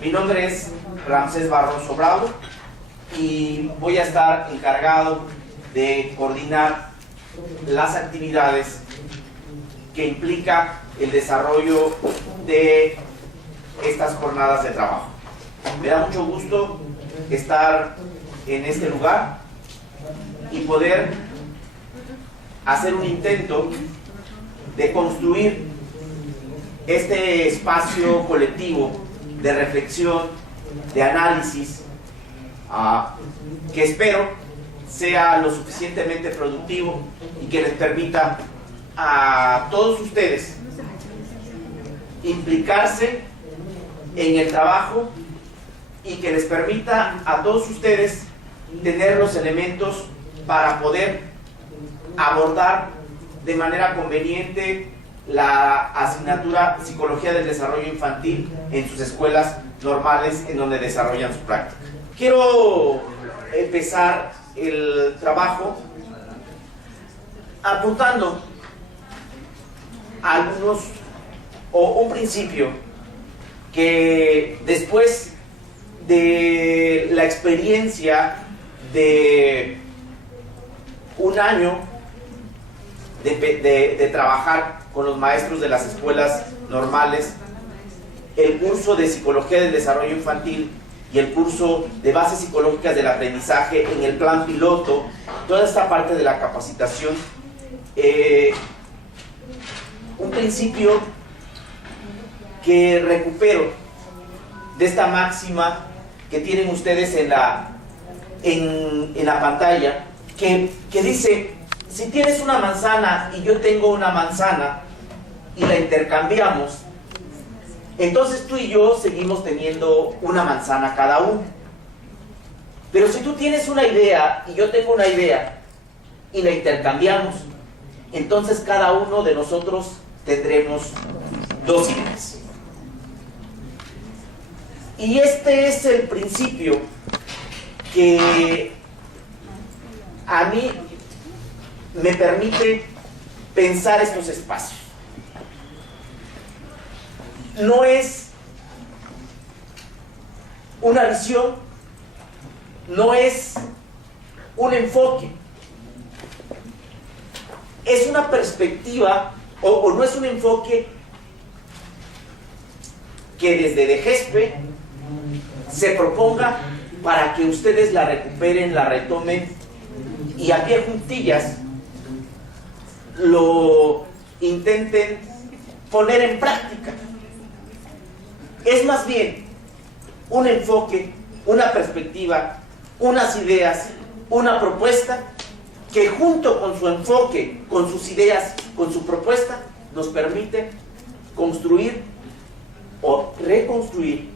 Mi nombre es Ramsés Barroso Bravo y voy a estar encargado de coordinar las actividades que implica el desarrollo de estas jornadas de trabajo. Me da mucho gusto estar en este lugar y poder hacer un intento de construir este espacio colectivo de reflexión, de análisis, que espero sea lo suficientemente productivo y que les permita a todos ustedes implicarse en el trabajo y que les permita a todos ustedes tener los elementos para poder abordar de manera conveniente la asignatura Psicología del Desarrollo Infantil en sus escuelas normales en donde desarrollan su práctica. Quiero empezar el trabajo apuntando a algunos o un principio que después de la experiencia de un año de trabajar con los maestros de las escuelas normales, el curso de Psicología del Desarrollo Infantil y el curso de Bases Psicológicas del Aprendizaje en el plan piloto, toda esta parte de la capacitación, un principio que recupero de esta máxima que tienen ustedes en la pantalla, que dice: si tienes una manzana y yo tengo una manzana y la intercambiamos, entonces tú y yo seguimos teniendo una manzana cada uno. Pero si tú tienes una idea y yo tengo una idea y la intercambiamos, entonces cada uno de nosotros tendremos dos ideas. Y este es el principio que a mí me permite pensar estos espacios. No es una visión, no es un enfoque, es una perspectiva o no es un enfoque que desde DGESPE se proponga para que ustedes la recuperen, la retomen y a pie juntillas lo intenten poner en práctica. Es más bien un enfoque, una perspectiva, unas ideas, una propuesta que junto con su enfoque, con sus ideas, con su propuesta, nos permite construir o reconstruir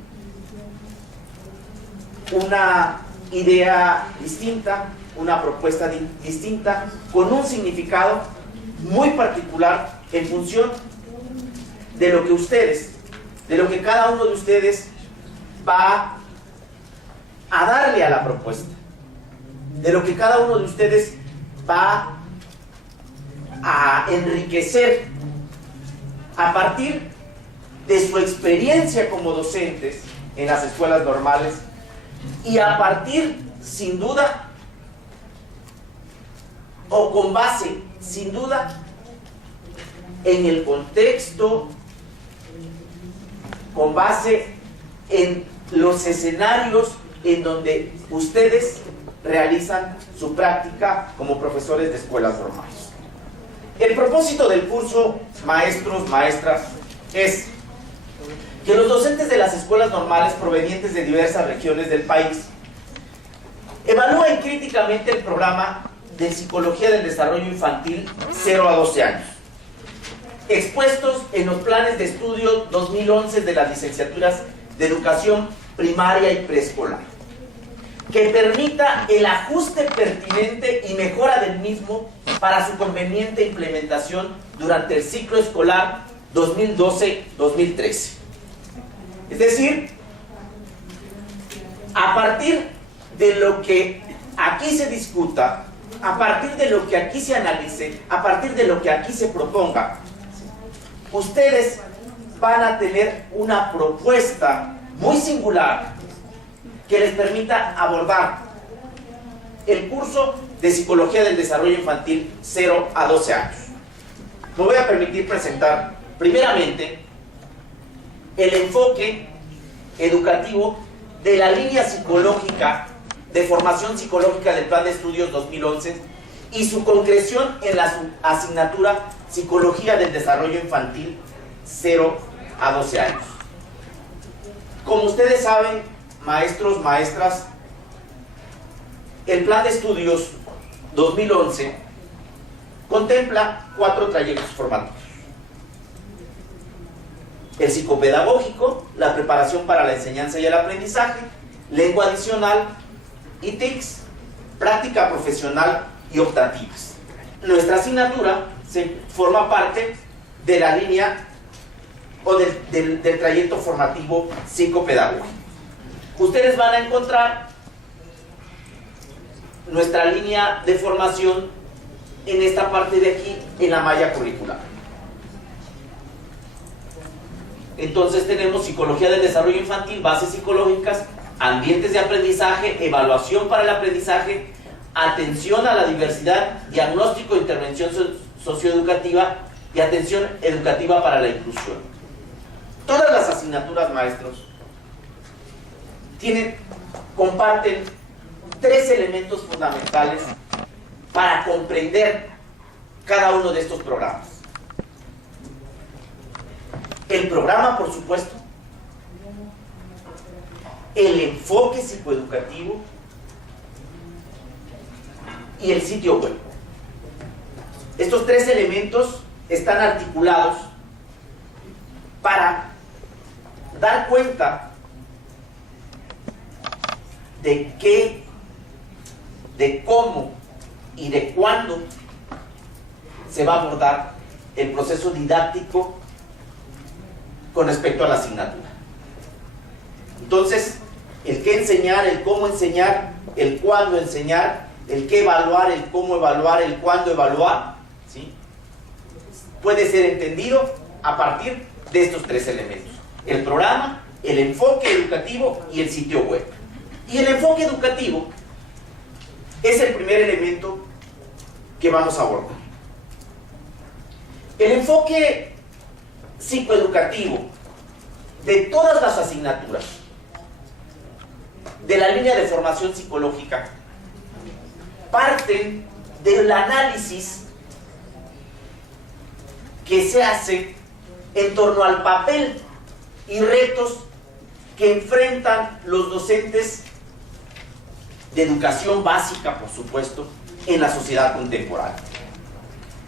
una idea distinta, una propuesta distinta, con un significado muy particular en función de lo que ustedes, de lo que cada uno de ustedes va a darle a la propuesta, de lo que cada uno de ustedes va a enriquecer a partir de su experiencia como docentes en las escuelas normales y a partir, sin duda, o con base, sin duda, en el contexto, con base en los escenarios en donde ustedes realizan su práctica como profesores de escuelas normales. El propósito del curso, maestros, maestras, es que los docentes de las escuelas normales provenientes de diversas regiones del país evalúen críticamente el programa de Psicología del Desarrollo Infantil 0 a 12 años, expuestos en los planes de estudio 2011 de las licenciaturas de educación primaria y preescolar, que permita el ajuste pertinente y mejora del mismo para su conveniente implementación durante el ciclo escolar 2012-2013. Es decir, a partir de lo que aquí se discuta, a partir de lo que aquí se analice, a partir de lo que aquí se proponga, ustedes van a tener una propuesta muy singular que les permita abordar el curso de Psicología del Desarrollo Infantil 0 a 12 años. Me voy a permitir presentar primeramente el enfoque educativo de la línea psicológica de formación psicológica del Plan de Estudios 2011 y su concreción en la asignatura Psicología del Desarrollo Infantil 0 a 12 años. Como ustedes saben, maestros, maestras, el Plan de Estudios 2011 contempla 4 trayectos formativos: el psicopedagógico, la preparación para la enseñanza y el aprendizaje, lengua adicional y TICS, práctica profesional y optativas. Nuestra asignatura forma parte de la línea o del trayecto formativo psicopedagógico. Ustedes van a encontrar nuestra línea de formación en esta parte de aquí, en la malla curricular. Entonces tenemos Psicología del Desarrollo Infantil, bases psicológicas, ambientes de aprendizaje, evaluación para el aprendizaje, atención a la diversidad, diagnóstico e intervención socioeducativa y atención educativa para la inclusión. Todas las asignaturas, maestros, comparten 3 elementos fundamentales para comprender cada uno de estos programas. El programa, por supuesto, el enfoque psicoeducativo y el sitio web. Estos 3 elementos están articulados para dar cuenta de qué, de cómo y de cuándo se va a abordar el proceso didáctico con respecto a la asignatura. Entonces, el qué enseñar, el cómo enseñar, el cuándo enseñar, el qué evaluar, el cómo evaluar, el cuándo evaluar, ¿sí?, puede ser entendido a partir de estos 3 elementos: el programa, el enfoque educativo y el sitio web. Y el enfoque educativo es el primer elemento que vamos a abordar. El enfoque psicoeducativo de todas las asignaturas de la línea de formación psicológica parten del análisis que se hace en torno al papel y retos que enfrentan los docentes de educación básica, por supuesto, en la sociedad contemporánea.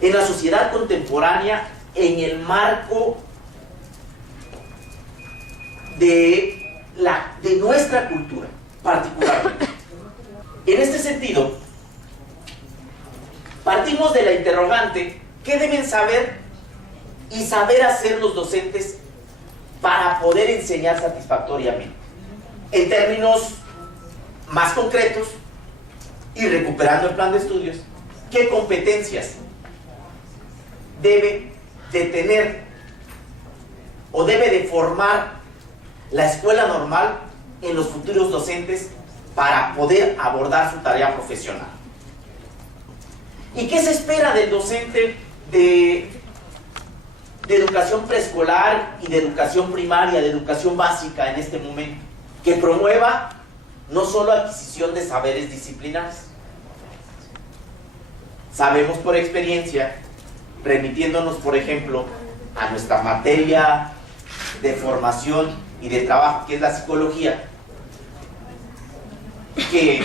En la sociedad contemporánea, en el marco de nuestra cultura, particularmente. En este sentido, partimos de la interrogante: ¿qué deben saber y saber hacer los docentes para poder enseñar satisfactoriamente? En términos más concretos y recuperando el plan de estudios, ¿qué competencias debe de tener o debe de formar la escuela normal en los futuros docentes para poder abordar su tarea profesional? ¿Y qué se espera del docente de educación preescolar y de educación primaria, de educación básica en este momento? Que promueva no solo adquisición de saberes disciplinares. Sabemos por experiencia, remitiéndonos por ejemplo a nuestra materia de formación y de trabajo, que es la psicología, que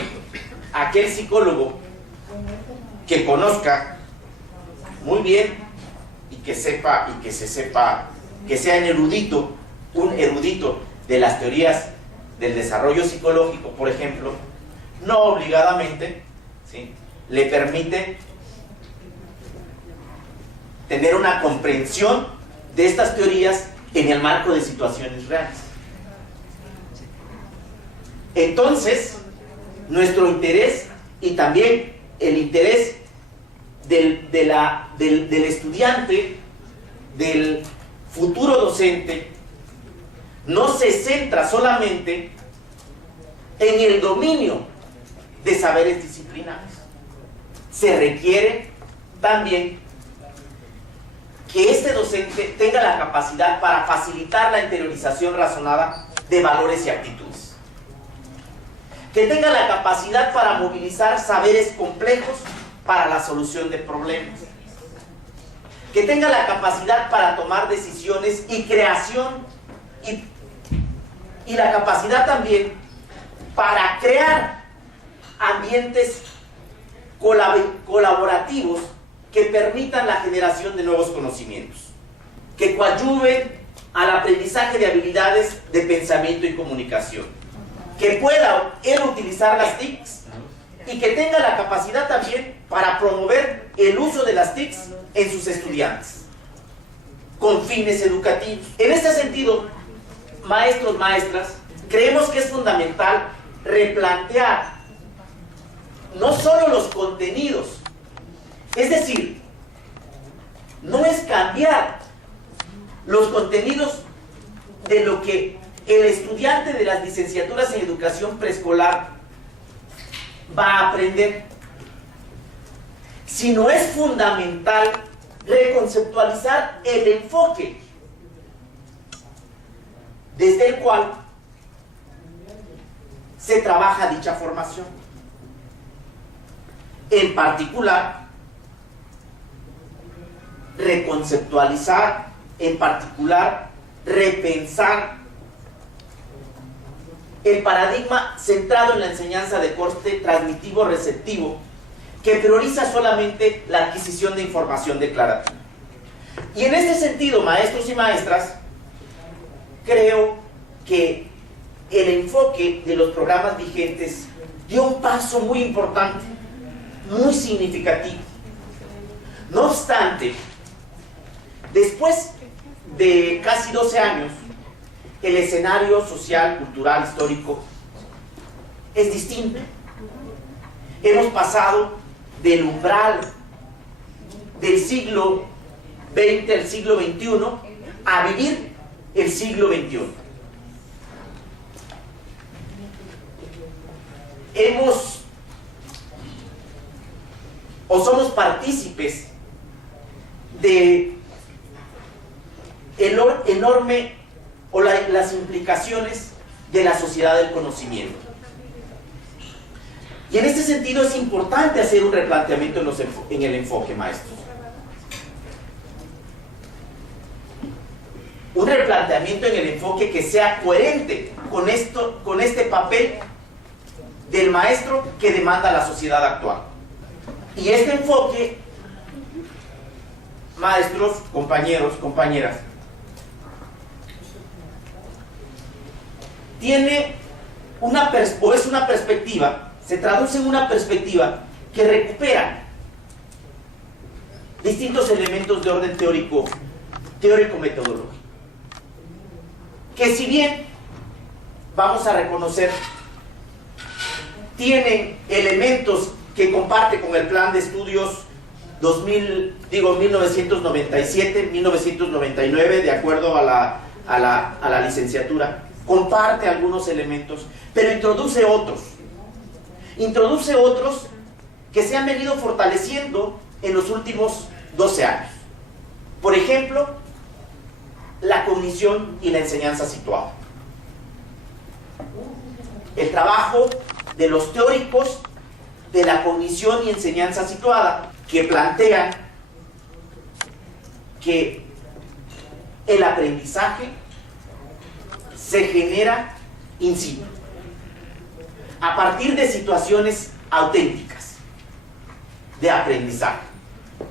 aquel psicólogo que conozca muy bien y que sepa, que sea un erudito de las teorías del desarrollo psicológico, por ejemplo, no obligadamente, ¿sí?, le permite tener una comprensión de estas teorías en el marco de situaciones reales. Entonces, nuestro interés y también el interés del estudiante, del futuro docente, no se centra solamente en el dominio de saberes disciplinares. Se requiere también que este docente tenga la capacidad para facilitar la interiorización razonada de valores y actitudes. Que tenga la capacidad para movilizar saberes complejos para la solución de problemas. Que tenga la capacidad para tomar decisiones y creación y la capacidad también para crear ambientes colaborativos que permitan la generación de nuevos conocimientos, que coadyuven al aprendizaje de habilidades de pensamiento y comunicación, que pueda él utilizar las TICs y que tenga la capacidad también para promover el uso de las TICs en sus estudiantes, con fines educativos. En este sentido, maestros, maestras, creemos que es fundamental replantear no solo los contenidos, es decir, no es cambiar los contenidos de lo que el estudiante de las licenciaturas en educación preescolar va a aprender, sino es fundamental reconceptualizar el enfoque desde el cual se trabaja dicha formación. En particular, reconceptualizar, en particular, repensar el paradigma centrado en la enseñanza de corte transmitivo-receptivo, que prioriza solamente la adquisición de información declarativa. Y en este sentido, maestros y maestras, creo que el enfoque de los programas vigentes dio un paso muy importante, muy significativo. No obstante, después de casi 12 años, el escenario social, cultural, histórico es distinto. Hemos pasado del umbral del siglo XX al siglo XXI a vivir el siglo XXI. Somos partícipes de enorme las implicaciones de la sociedad del conocimiento. Y en este sentido es importante hacer un replanteamiento en el enfoque, maestros. Un replanteamiento en el enfoque que sea coherente con este papel del maestro que demanda la sociedad actual. Y este enfoque, maestros, compañeros, compañeras, tiene es una perspectiva, se traduce en una perspectiva que recupera distintos elementos de orden teórico-metodológico, que si bien vamos a reconocer tienen elementos que comparte con el plan de estudios 1997-1999, de acuerdo a la licenciatura, comparte algunos elementos, pero introduce otros que se han venido fortaleciendo en los últimos 12 años. Por ejemplo, la cognición y la enseñanza situada. El trabajo de los teóricos de la cognición y enseñanza situada, que plantean que el aprendizaje se genera in situ, a partir de situaciones auténticas de aprendizaje.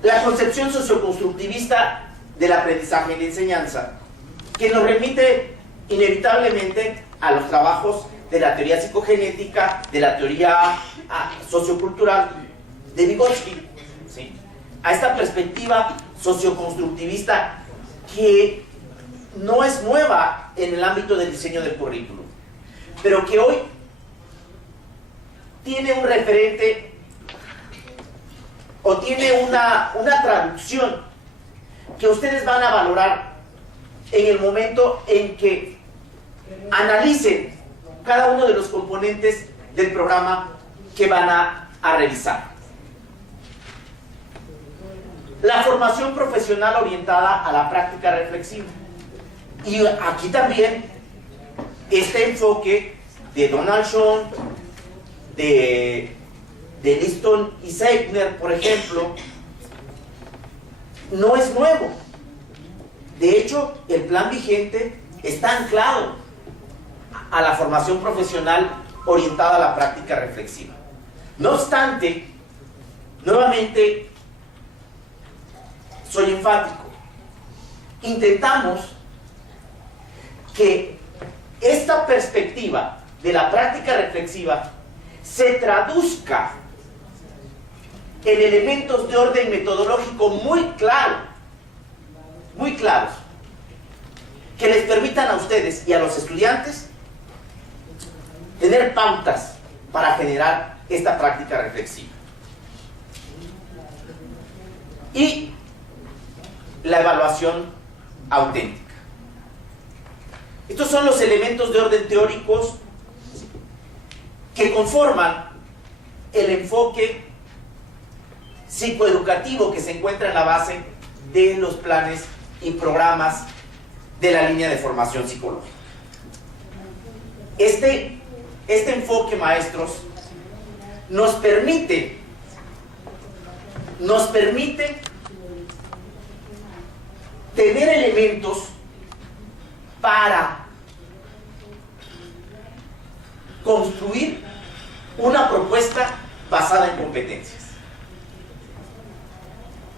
La concepción socioconstructivista del aprendizaje y la enseñanza, que nos remite inevitablemente a los trabajos de la teoría psicogenética, de la teoría sociocultural de Vygotsky, ¿sí? A esta perspectiva socioconstructivista que no es nueva en el ámbito del diseño del currículum, pero que hoy tiene un referente o tiene una traducción que ustedes van a valorar en el momento en que analicen cada uno de los componentes del programa que van a revisar. La formación profesional orientada a la práctica reflexiva. Y aquí también este enfoque de Donald Schoen, de Liston y Seigner, por ejemplo, no es nuevo. De hecho, el plan vigente está anclado a la formación profesional orientada a la práctica reflexiva. No obstante, nuevamente soy enfático. Intentamos que esta perspectiva de la práctica reflexiva se traduzca en elementos de orden metodológico muy claros, que les permitan a ustedes y a los estudiantes tener pautas para generar esta práctica reflexiva. Y la evaluación auténtica. Estos son los elementos de orden teóricos que conforman el enfoque psicoeducativo que se encuentra en la base de los planes y programas de la línea de formación psicológica. Este enfoque, maestros, nos permite tener elementos para construir una propuesta basada en competencias.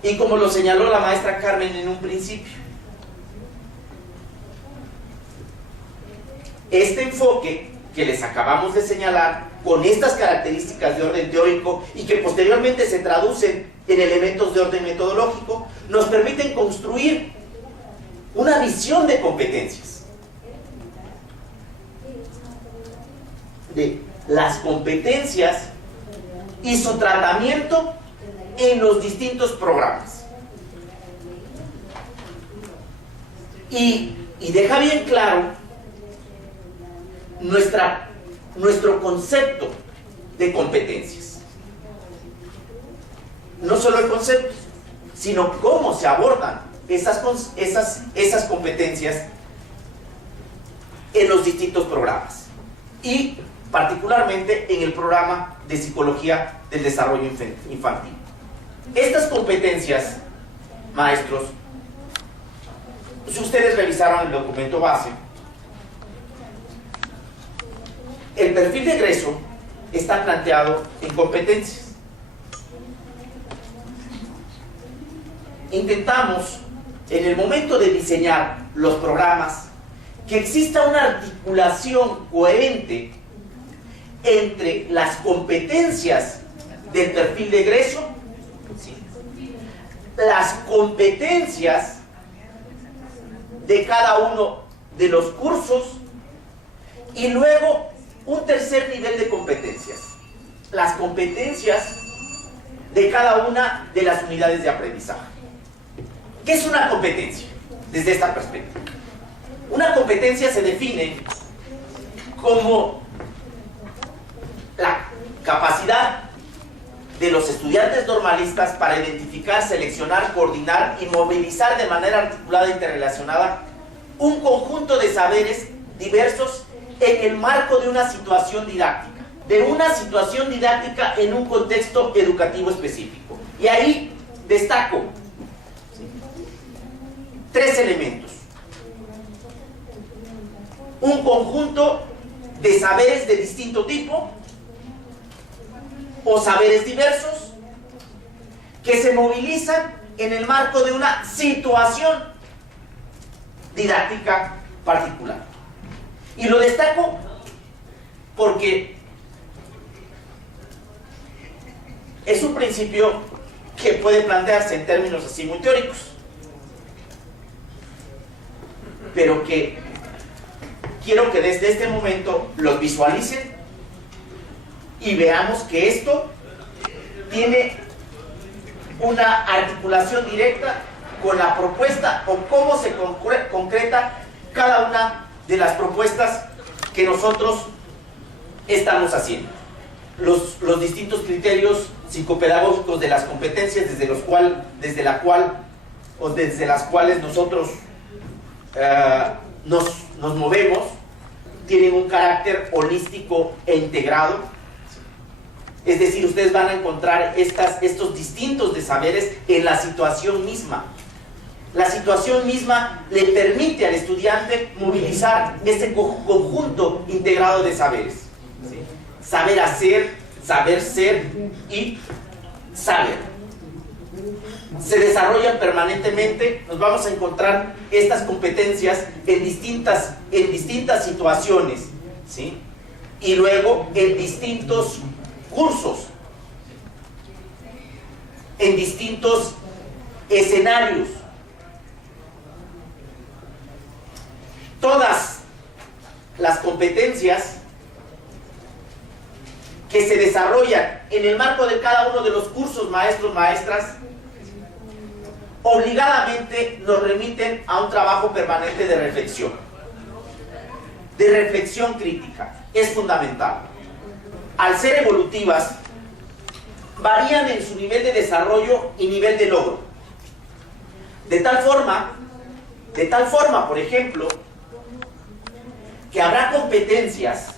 Y como lo señaló la maestra Carmen en un principio, este enfoque que les acabamos de señalar, con estas características de orden teórico y que posteriormente se traducen en elementos de orden metodológico, nos permiten construir una visión de competencias. De las competencias y su tratamiento en los distintos programas. Y deja bien claro nuestro concepto de competencias. No solo el concepto, sino cómo se abordan esas competencias en los distintos programas. Y particularmente en el programa de Psicología del Desarrollo Infantil. Estas competencias, maestros, si ustedes revisaron el documento base, el perfil de egreso está planteado en competencias. Intentamos, en el momento de diseñar los programas, que exista una articulación coherente entre las competencias del perfil de egreso, ¿sí?, las competencias de cada uno de los cursos y luego un tercer nivel de competencias, las competencias de cada una de las unidades de aprendizaje. ¿Qué es una competencia desde esta perspectiva? Una competencia se define como la capacidad de los estudiantes normalistas para identificar, seleccionar, coordinar y movilizar de manera articulada e interrelacionada un conjunto de saberes diversos en el marco de una situación didáctica, en un contexto educativo específico. Y ahí destaco tres elementos: un conjunto de saberes de distinto tipo o saberes diversos que se movilizan en el marco de una situación didáctica particular. Y lo destaco porque es un principio que puede plantearse en términos así muy teóricos, pero que quiero que desde este momento los visualicen y veamos que esto tiene una articulación directa con la propuesta o cómo se concreta cada una de las propuestas que nosotros estamos haciendo. Los distintos criterios psicopedagógicos de las competencias desde las cuales nosotros nos movemos tienen un carácter holístico e integrado. Es decir, ustedes van a encontrar estos distintos de saberes en la situación misma. La situación misma le permite al estudiante movilizar ese conjunto integrado de saberes. ¿Sí? Saber hacer, saber ser y saber. Se desarrollan permanentemente, nos vamos a encontrar estas competencias en distintas situaciones, ¿sí? Y luego en distintos cursos, en distintos escenarios. Todas las competencias que se desarrollan en el marco de cada uno de los cursos, maestros, maestras, obligadamente nos remiten a un trabajo permanente de reflexión crítica. Es fundamental. Al ser evolutivas, varían en su nivel de desarrollo y nivel de logro. De tal forma, por ejemplo, que habrá competencias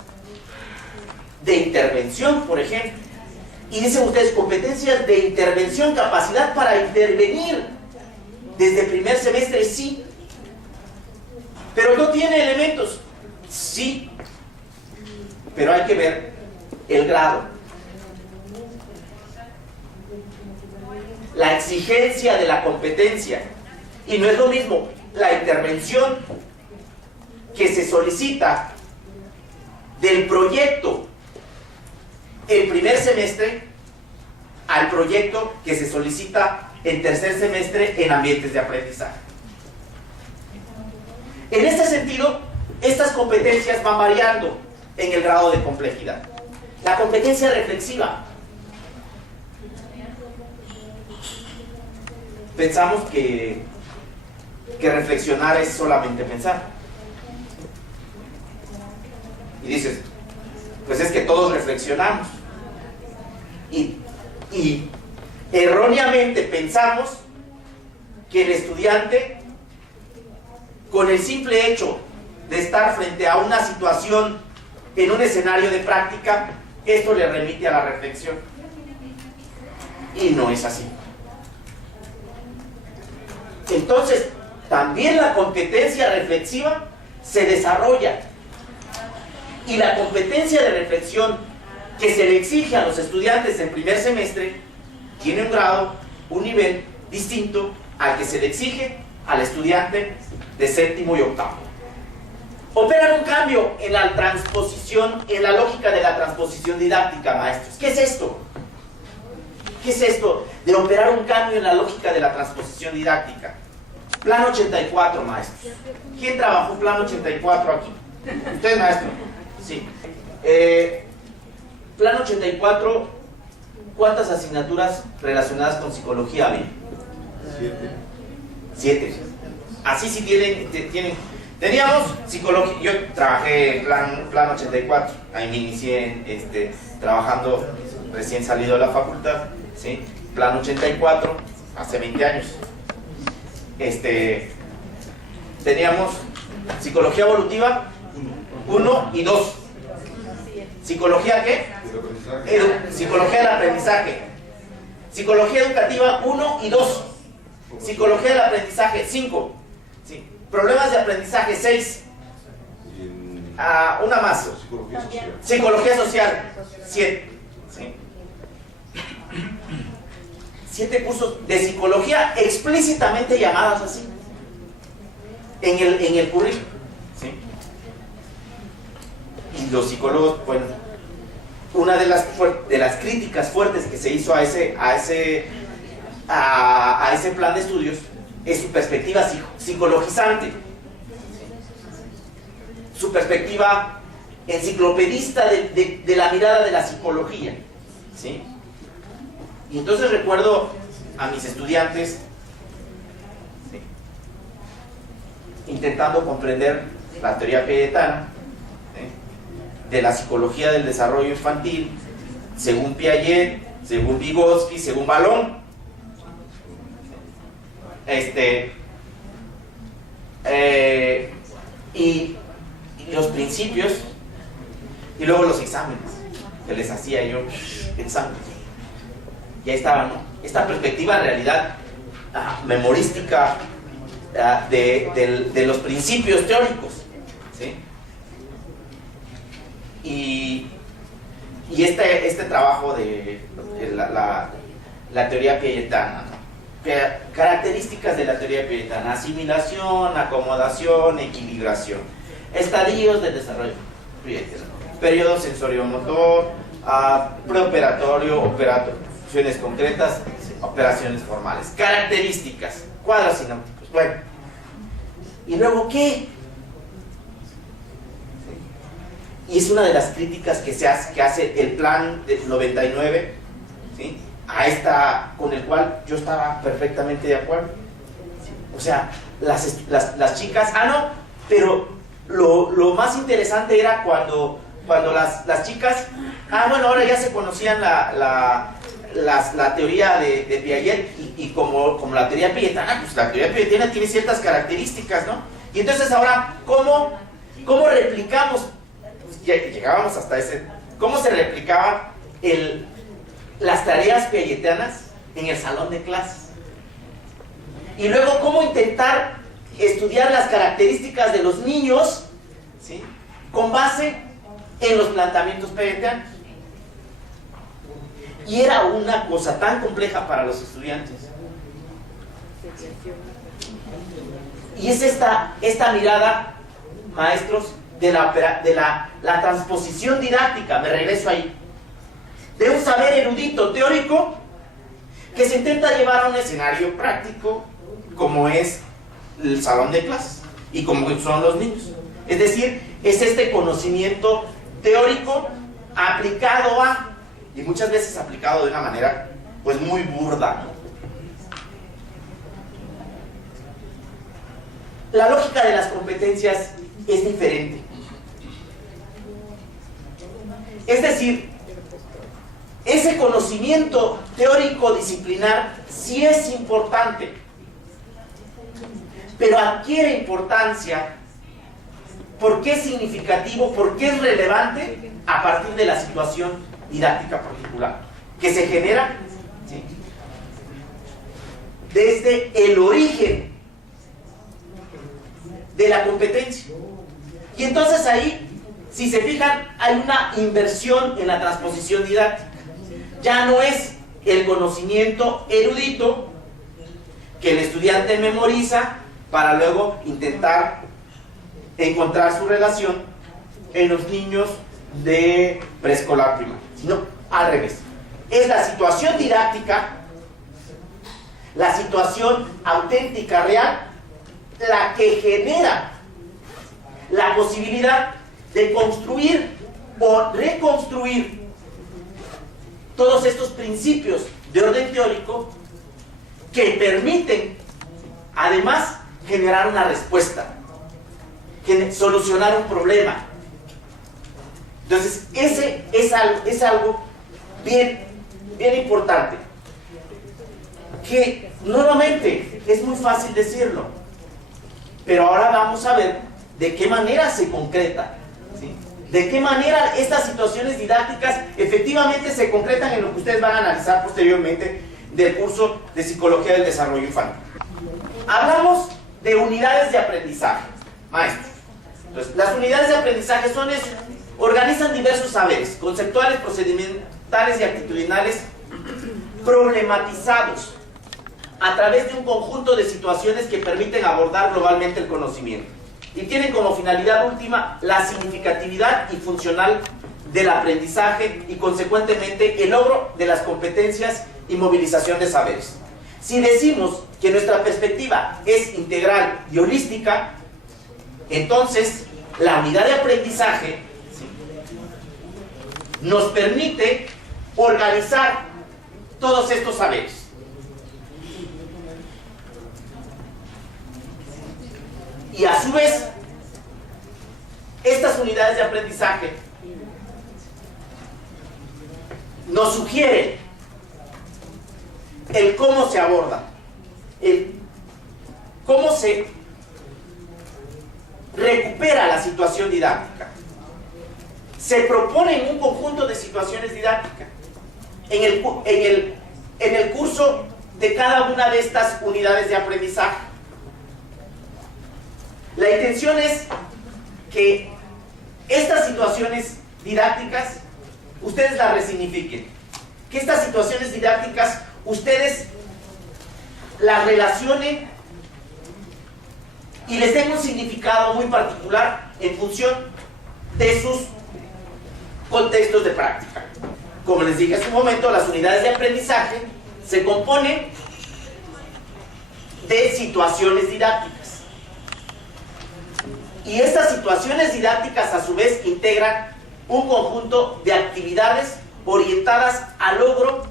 de intervención, por ejemplo, y dicen ustedes competencias de intervención, capacidad para intervenir desde primer semestre, sí, pero no tiene elementos, sí, pero hay que ver el grado, la exigencia de la competencia, y no es lo mismo la intervención que se solicita del proyecto en primer semestre al proyecto que se solicita en tercer semestre en ambientes de aprendizaje. En este sentido, estas competencias van variando en el grado de complejidad. La competencia reflexiva. Pensamos que reflexionar es solamente pensar. Y dices, pues es que todos reflexionamos. Y erróneamente pensamos que el estudiante, con el simple hecho de estar frente a una situación en un escenario de práctica, esto le remite a la reflexión. Y no es así. Entonces, también la competencia reflexiva se desarrolla. Y la competencia de reflexión que se le exige a los estudiantes en primer semestre tiene un grado, un nivel distinto al que se le exige al estudiante de séptimo y octavo. Operan un cambio en la transposición, en la lógica de la transposición didáctica, maestros. ¿Qué es esto? ¿Qué es esto de operar un cambio en la lógica de la transposición didáctica? Plan 84, maestros. ¿Quién trabajó Plan 84 aquí? ¿Usted, maestro? Sí. Plan 84, ¿cuántas asignaturas relacionadas con psicología había? 7. Así sí tienen. Teníamos psicología. Yo trabajé plan 84. Ahí me inicié trabajando recién salido de la facultad. ¿Sí? Plan 84, hace 20 años. Teníamos psicología evolutiva 1 y 2. ¿Psicología qué? Psicología del aprendizaje. Psicología educativa 1 y 2. Psicología del aprendizaje 5. ¿Sí? Problemas de aprendizaje 6. Una más. Psicología social 7. ¿Sí? 7 cursos de psicología explícitamente llamadas así en el currículum. ¿Sí? y los psicólogos, bueno, una de las críticas fuertes que se hizo a ese plan de estudios es su perspectiva psicologizante, su perspectiva enciclopedista de la mirada de la psicología, ¿sí? Y entonces recuerdo a mis estudiantes, ¿sí?, intentando comprender la teoría piagetana, ¿sí?, de la psicología del desarrollo infantil, según Piaget, según Vygotsky, según Vallon. Y los principios, y luego los exámenes que les hacía yo pensando. Ya estaba, ¿no?, esta perspectiva en realidad memorística de los principios teóricos, ¿sí? Y este trabajo de la teoría piagetana, ¿no?, características de la teoría piagetana: asimilación, acomodación, equilibración, estadios del desarrollo, periodo sensorio-motor, preoperatorio, operaciones concretas, operaciones formales, características, cuadros sinápticos. Bueno, ¿y luego qué? Y es una de las críticas que hace el plan del 99, ¿sí?, con el cual yo estaba perfectamente de acuerdo. O sea, las chicas, pero lo más interesante era cuando las chicas, bueno, ahora ya se conocían la teoría de Piaget, y como la teoría piagetana, pues la teoría piagetana tiene ciertas características, ¿no? Y entonces ahora, ¿cómo replicamos? Pues ya llegábamos hasta ¿cómo se replicaban las tareas piagetanas en el salón de clases? Y luego, ¿cómo intentar estudiar las características de los niños, ¿sí?, con base en los planteamientos piagetanos? Y era una cosa tan compleja para los estudiantes. Y es esta mirada, maestros, de la transposición didáctica, me regreso ahí, de un saber erudito teórico que se intenta llevar a un escenario práctico, como es el salón de clases y como son los niños. Es decir, es este conocimiento teórico aplicado y muchas veces aplicado de una manera pues muy burda, ¿no? La lógica de las competencias es diferente. Es decir, ese conocimiento teórico disciplinar sí es importante, pero adquiere importancia porque es significativo, porque es relevante a partir de la situación didáctica particular que se genera, ¿sí?, desde el origen de la competencia. Y entonces ahí, si se fijan, hay una inversión en la transposición didáctica. Ya no es el conocimiento erudito que el estudiante memoriza para luego intentar encontrar su relación en los niños de preescolar primaria, sino al revés. Es la situación didáctica, la situación auténtica, real, la que genera la posibilidad de construir o reconstruir todos estos principios de orden teórico que permiten, además, generar una respuesta, solucionar un problema. Entonces, ese es algo bien importante, que nuevamente es muy fácil decirlo, pero ahora vamos a ver de qué manera se concreta, ¿sí?, de qué manera estas situaciones didácticas efectivamente se concretan en lo que ustedes van a analizar posteriormente del curso de Psicología del Desarrollo Infantil. Hablamos de unidades de aprendizaje, maestros. Entonces, las unidades de aprendizaje son eso: organizan diversos saberes conceptuales, procedimentales y actitudinales problematizados a través de un conjunto de situaciones que permiten abordar globalmente el conocimiento. y tienen como finalidad última la significatividad y funcional del aprendizaje y consecuentemente el logro de las competencias y movilización de saberes. Si decimos que nuestra perspectiva es integral y holística, entonces la unidad de aprendizaje nos permite organizar todos estos saberes. Y a su vez, estas unidades de aprendizaje nos sugieren el cómo se aborda, el cómo se recupera la situación didáctica. Se proponen un conjunto de situaciones didácticas en el curso de cada una de estas unidades de aprendizaje. La intención es que estas situaciones didácticas ustedes las resignifiquen, que estas situaciones didácticas ustedes las relacionen y les den un significado muy particular en función de sus contextos de práctica. Como les dije hace un momento, las unidades de aprendizaje se componen de situaciones didácticas. Y estas situaciones didácticas a su vez integran un conjunto de actividades orientadas al logro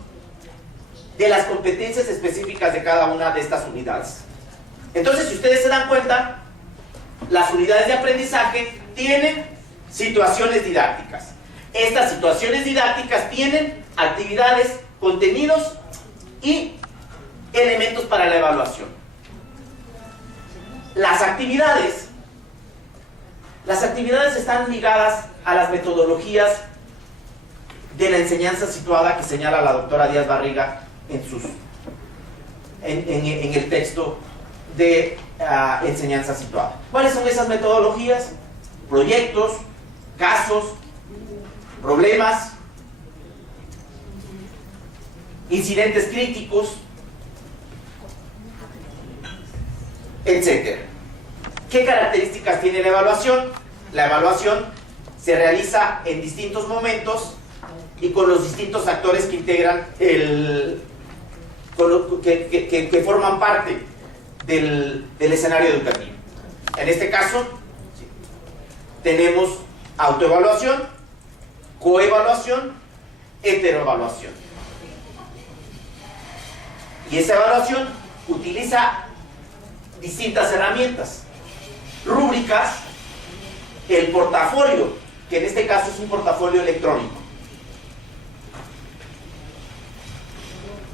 de las competencias específicas de cada una de estas unidades. Entonces, si ustedes se dan cuenta, las unidades de aprendizaje tienen situaciones didácticas. Estas situaciones didácticas tienen actividades, contenidos y elementos para la evaluación. Las actividades están ligadas a las metodologías de la enseñanza situada que señala la doctora Díaz Barriga en el texto de enseñanza situada. ¿Cuáles son esas metodologías? Proyectos, casos, problemas, incidentes críticos, etc. ¿Qué características tiene la evaluación? La evaluación se realiza en distintos momentos y con los distintos actores que integran que forman parte del escenario educativo. En este caso, tenemos autoevaluación, coevaluación, heteroevaluación. Y esa evaluación utiliza distintas herramientas, rúbricas, el portafolio, que en este caso es un portafolio electrónico,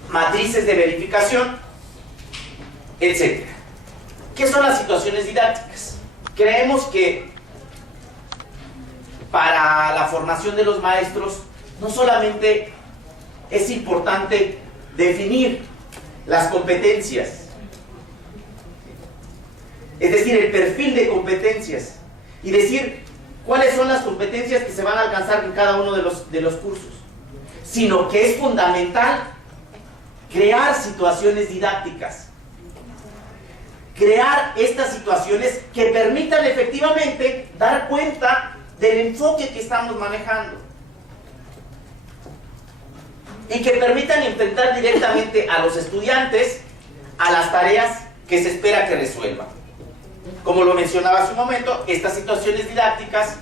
matrices de verificación, etc. ¿Qué son las situaciones didácticas? Creemos que para la formación de los maestros no solamente es importante definir las competencias, es decir, el perfil de competencias, y decir cuáles son las competencias que se van a alcanzar en cada uno de los cursos, sino que es fundamental crear situaciones didácticas, crear estas situaciones que permitan efectivamente dar cuenta del enfoque que estamos manejando y que permitan enfrentar directamente a los estudiantes a las tareas que se espera que resuelvan. Como lo mencionaba hace un momento, estas situaciones didácticas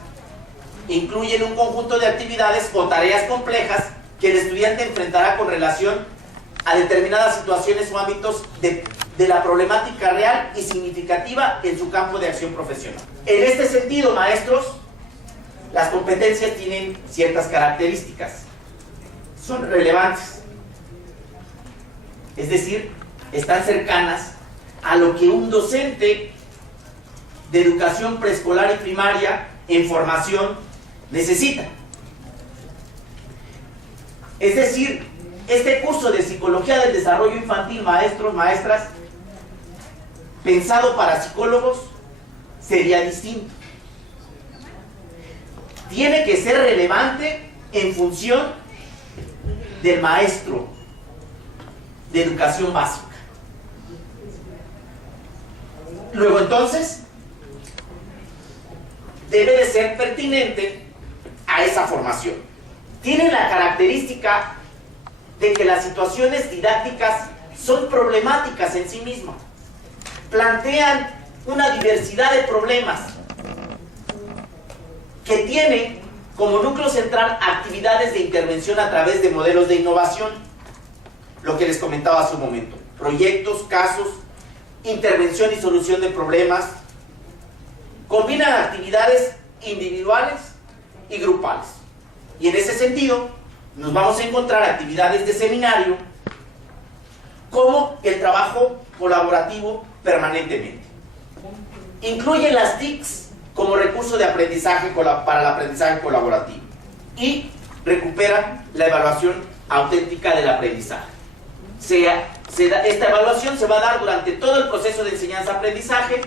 incluyen un conjunto de actividades o tareas complejas que el estudiante enfrentará con relación a determinadas situaciones o ámbitos de la problemática real y significativa en su campo de acción profesional. En este sentido, maestros, las competencias tienen ciertas características, son relevantes, es decir, están cercanas a lo que un docente de educación preescolar y primaria en formación necesita. Es decir, este curso de Psicología del Desarrollo Infantil, maestros, maestras, pensado para psicólogos, sería distinto. Tiene que ser relevante en función del maestro de educación básica. Luego entonces, debe de ser pertinente a esa formación. Tienen la característica de que las situaciones didácticas son problemáticas en sí mismas. Plantean una diversidad de problemas que tienen como núcleo central actividades de intervención a través de modelos de innovación, lo que les comentaba hace un momento, proyectos, casos, intervención y solución de problemas, combinan actividades individuales y grupales. Y en ese sentido, nos vamos a encontrar actividades de seminario como el trabajo colaborativo permanentemente. Incluyen las TICs como recurso de aprendizaje para el aprendizaje colaborativo y recuperan la evaluación auténtica del aprendizaje. Esta evaluación se va a dar durante todo el proceso de enseñanza-aprendizaje.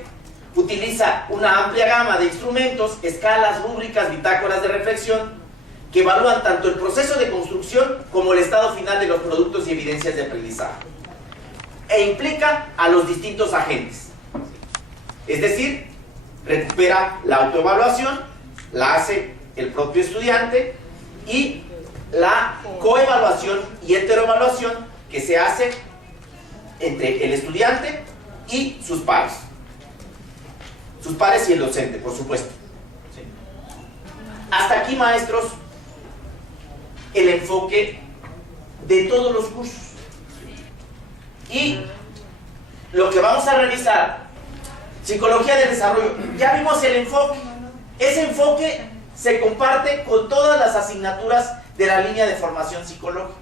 Utiliza una amplia gama de instrumentos, escalas, rúbricas, bitácoras de reflexión que evalúan tanto el proceso de construcción como el estado final de los productos y evidencias de aprendizaje, e implica a los distintos agentes. Es decir, recupera la autoevaluación, la hace el propio estudiante, y la coevaluación y heteroevaluación que se hace entre el estudiante y sus pares. Sus pares y el docente, por supuesto. ¿Sí? Hasta aquí, maestros, el enfoque de todos los cursos. Y lo que vamos a revisar, psicología del desarrollo, ya vimos el enfoque. Ese enfoque se comparte con todas las asignaturas de la línea de formación psicológica.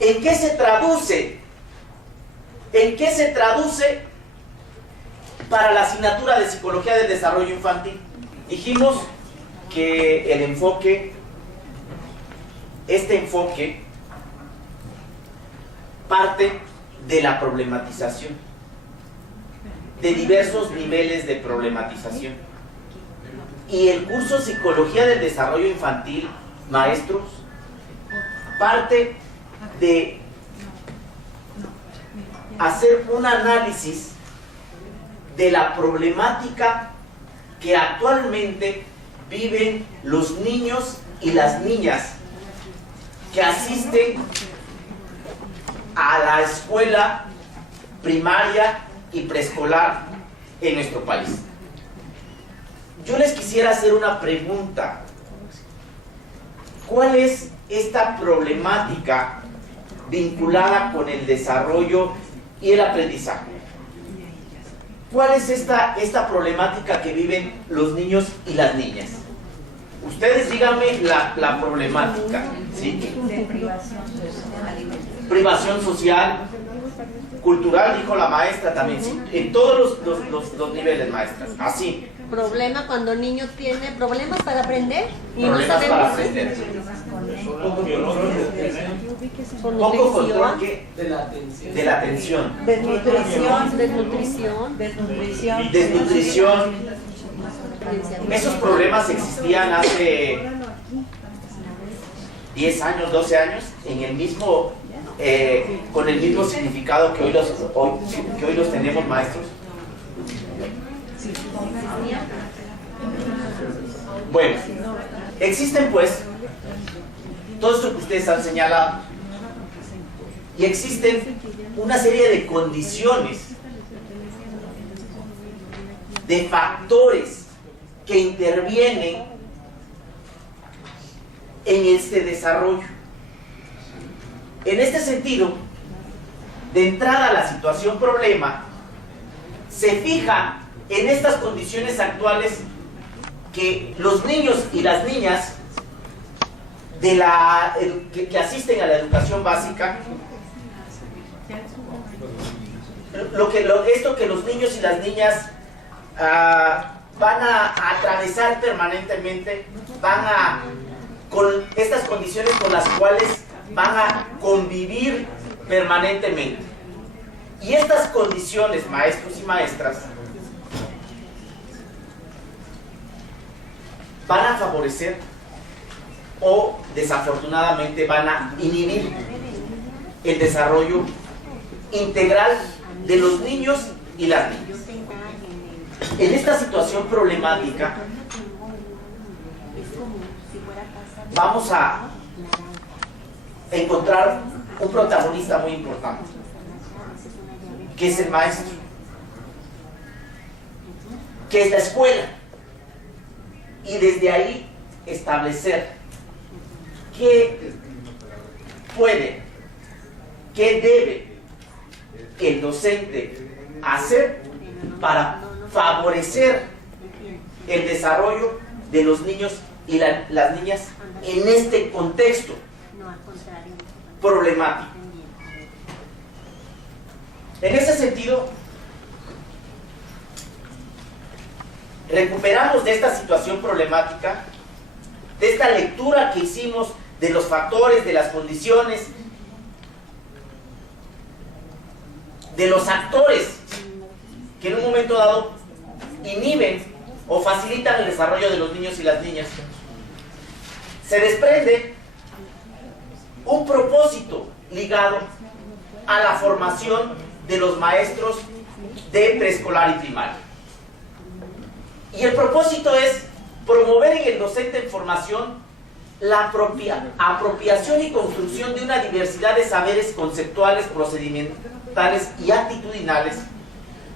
¿En qué se traduce? ¿En qué se traduce para la asignatura de psicología del desarrollo infantil? Dijimos que el enfoque, este enfoque, parte de la problematización, de diversos niveles de problematización. Y el curso Psicología del Desarrollo Infantil, maestros, parte de hacer un análisis de la problemática que actualmente viven los niños y las niñas que asisten a la escuela primaria y preescolar en nuestro país. Yo les quisiera hacer una pregunta. ¿Cuál es esta problemática vinculada con el desarrollo y el aprendizaje? ¿Cuál es esta problemática que viven los niños y las niñas? Ustedes díganme la problemática, ¿sí? De privación social. Privación social, cultural, dijo la maestra también, ¿sí? En todos los niveles, maestras, así. Problema cuando el niño tiene problemas para aprender y Problemas no sabemos para aprender. Poco control de la atención. Desnutrición. Esos problemas existían hace 10 años, 12 años, en el mismo, con el mismo significado que hoy los tenemos, maestros. Bueno, existen pues todo esto que ustedes han señalado, y existen una serie de condiciones, de factores que intervienen en este desarrollo. En este sentido, de entrada a la situación problema, se fija en estas condiciones actuales que los niños y las niñas que asisten a la educación básica, esto que los niños y las niñas van a atravesar permanentemente, con estas condiciones con las cuales van a convivir permanentemente. Y estas condiciones, maestros y maestras, van a favorecer o desafortunadamente van a inhibir el desarrollo integral de los niños y las niñas. En esta situación problemática vamos a encontrar un protagonista muy importante, que es el maestro, que es la escuela, y desde ahí establecer qué puede, qué debe el docente hacer para favorecer el desarrollo de los niños y las niñas en este contexto problemático. En ese sentido, recuperamos de esta situación problemática, de esta lectura que hicimos de los factores, de las condiciones, de los actores que en un momento dado inhiben o facilitan el desarrollo de los niños y las niñas. Se desprende un propósito ligado a la formación de los maestros de preescolar y primaria. Y el propósito es promover en el docente en formación la apropiación y construcción de una diversidad de saberes conceptuales, procedimentales y actitudinales,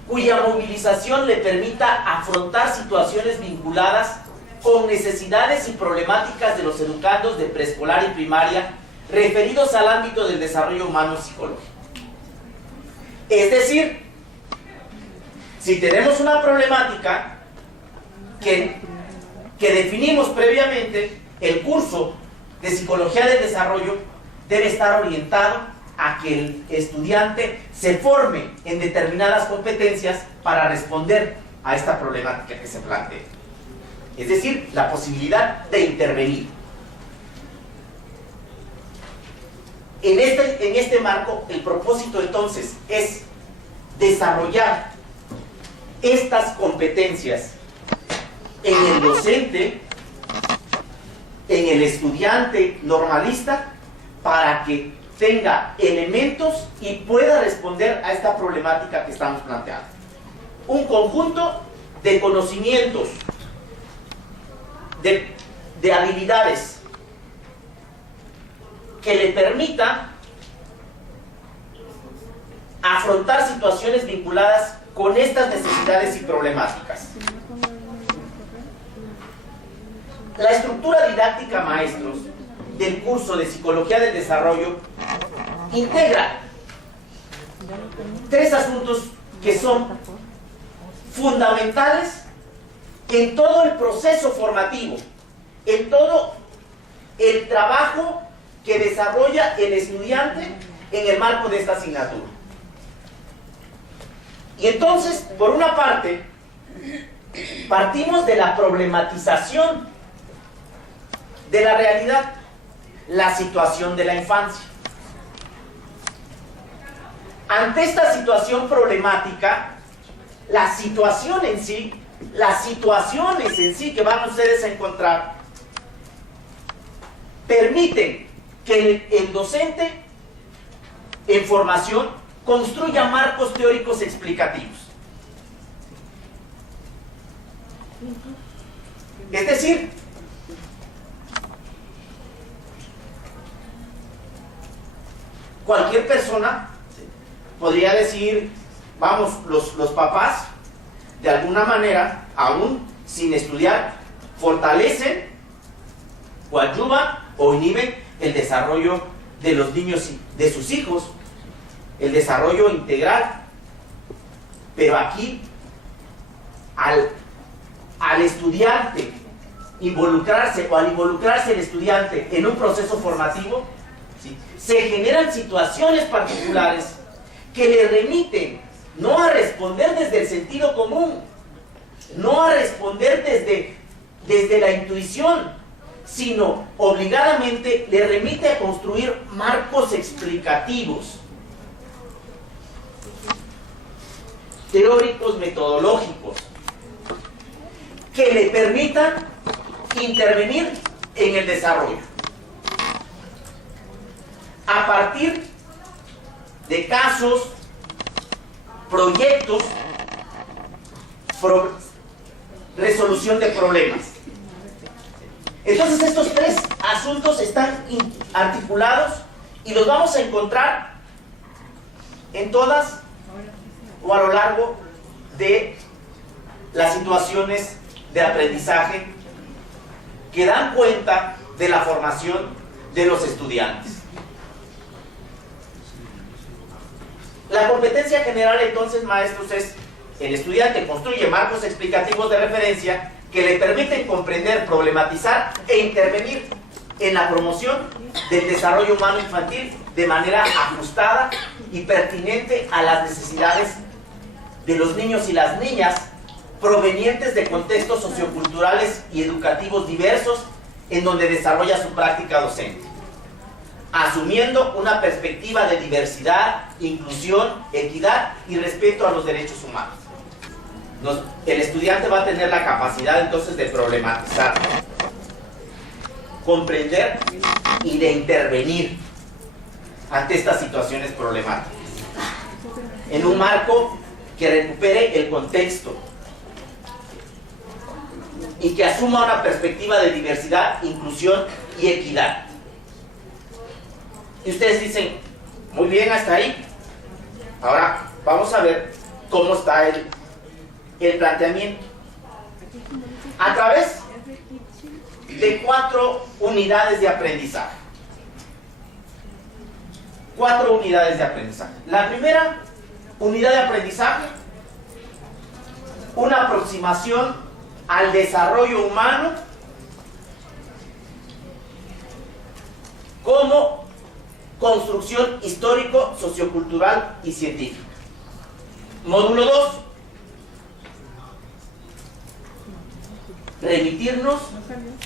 cuya movilización le permita afrontar situaciones vinculadas con necesidades y problemáticas de los educandos de preescolar y primaria referidos al ámbito del desarrollo humano psicológico. Es decir, si tenemos una problemática que definimos previamente, el curso de Psicología del Desarrollo debe estar orientado a que el estudiante se forme en determinadas competencias para responder a esta problemática que se plantea. Es decir, la posibilidad de intervenir. En este marco, el propósito entonces es desarrollar estas competencias en el docente, en el estudiante normalista, para que tenga elementos y pueda responder a esta problemática que estamos planteando. Un conjunto de conocimientos, de habilidades que le permita afrontar situaciones vinculadas con estas necesidades y problemáticas. La estructura didáctica, maestros, del curso de Psicología del Desarrollo integra 3 asuntos que son fundamentales en todo el proceso formativo, en todo el trabajo que desarrolla el estudiante en el marco de esta asignatura. Y entonces, por una parte, partimos de la problematización de la realidad, la situación de la infancia. Ante esta situación problemática, la situación en sí, las situaciones en sí que van ustedes a encontrar, permiten que el docente en formación construya marcos teóricos explicativos. Es decir, cualquier persona podría decir, vamos, los papás, de alguna manera, aún sin estudiar, fortalecen, coadyuvan o inhiben el desarrollo de los niños y de sus hijos, el desarrollo integral. Pero aquí, al estudiante involucrarse, o al involucrarse el estudiante en un proceso formativo, ¿sí?, se generan situaciones particulares que le remiten no a responder desde el sentido común, no a responder desde la intuición, sino obligadamente le remite a construir marcos explicativos, teóricos, metodológicos, que le permitan intervenir en el desarrollo a partir de casos, proyectos, resolución de problemas. Entonces estos tres asuntos están articulados y los vamos a encontrar en todas o a lo largo de las situaciones de aprendizaje que dan cuenta de la formación de los estudiantes. La competencia general, entonces, maestros, es: el estudiante construye marcos explicativos de referencia que le permiten comprender, problematizar e intervenir en la promoción del desarrollo humano infantil de manera ajustada y pertinente a las necesidades de los niños y las niñas provenientes de contextos socioculturales y educativos diversos en donde desarrolla su práctica docente, asumiendo una perspectiva de diversidad, inclusión, equidad y respeto a los derechos humanos. El estudiante va a tener la capacidad entonces de problematizar, comprender y de intervenir ante estas situaciones problemáticas en un marco que recupere el contexto y que asuma una perspectiva de diversidad, inclusión y equidad. Y ustedes dicen: muy bien hasta ahí. Ahora vamos a ver cómo está el planteamiento a través de 4 unidades de aprendizaje. 4 unidades de aprendizaje. La primera unidad de aprendizaje: una aproximación al desarrollo humano como construcción histórico, sociocultural y científica. Módulo 2: remitirnos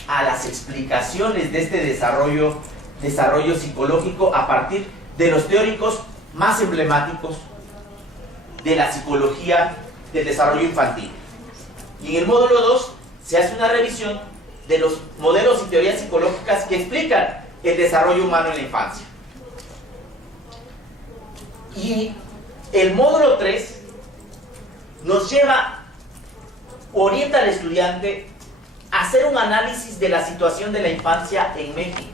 a las explicaciones de este desarrollo psicológico a partir de los teóricos más emblemáticos de la psicología del desarrollo infantil. Y en el módulo 2 se hace una revisión de los modelos y teorías psicológicas que explican el desarrollo humano en la infancia. Y el módulo 3 nos orienta al estudiante a hacer un análisis de la situación de la infancia en México.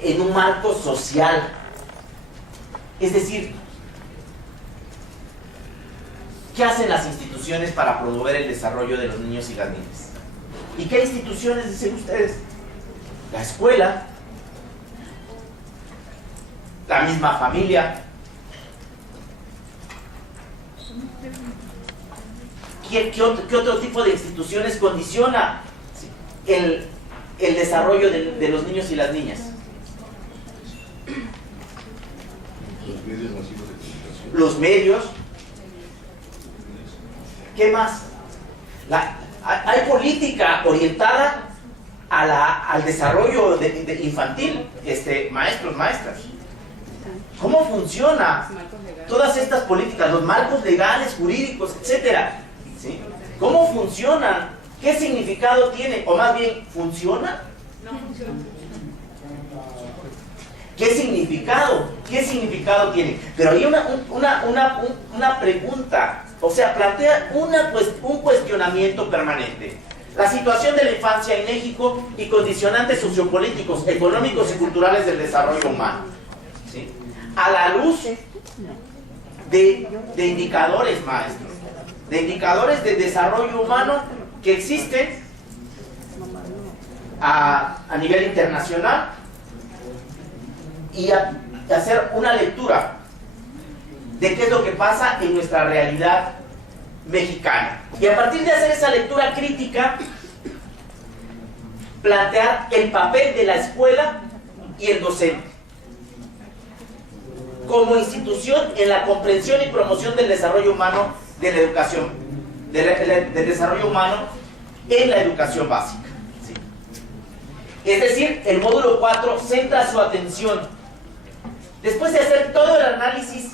En un marco social. Es decir, ¿qué hacen las instituciones para promover el desarrollo de los niños y las niñas? ¿Y qué instituciones dicen ustedes? La escuela, la misma familia. ¿Qué otro tipo de instituciones condiciona el desarrollo de los niños y las niñas? Los medios masivos de comunicación. Los medios. ¿Qué más? Hay política orientada al desarrollo infantil, maestros, maestras. ¿Cómo funciona todas estas políticas, los marcos legales, jurídicos, etcétera? ¿Sí? ¿Cómo funcionan? ¿Qué significado tiene? O más bien, ¿funciona? No funciona. ¿Qué significado tiene? Pero hay una pregunta, o sea, plantea un cuestionamiento permanente. La situación de la infancia en México y condicionantes sociopolíticos, económicos y culturales del desarrollo humano. ¿Sí? A la luz de indicadores, maestros, de indicadores de desarrollo humano que existen a nivel internacional, y hacer una lectura de qué es lo que pasa en nuestra realidad mexicana. Y a partir de hacer esa lectura crítica, plantear el papel de la escuela y el docente como institución en la comprensión y promoción del desarrollo humano de la educación, del desarrollo humano en la educación básica. ¿Sí? Es decir, el módulo 4 centra su atención, después de hacer todo el análisis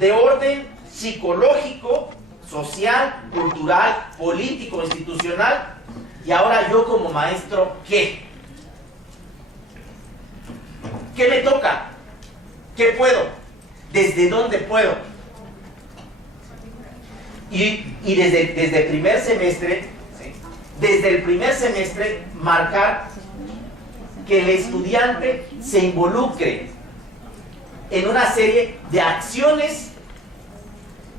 de orden psicológico, social, cultural, político, institucional, y ahora yo como maestro, ¿qué? ¿Qué me toca? ¿Qué puedo? ¿Desde dónde puedo? Y desde el primer semestre, ¿sí? Desde el primer semestre, marcar que el estudiante se involucre en una serie de acciones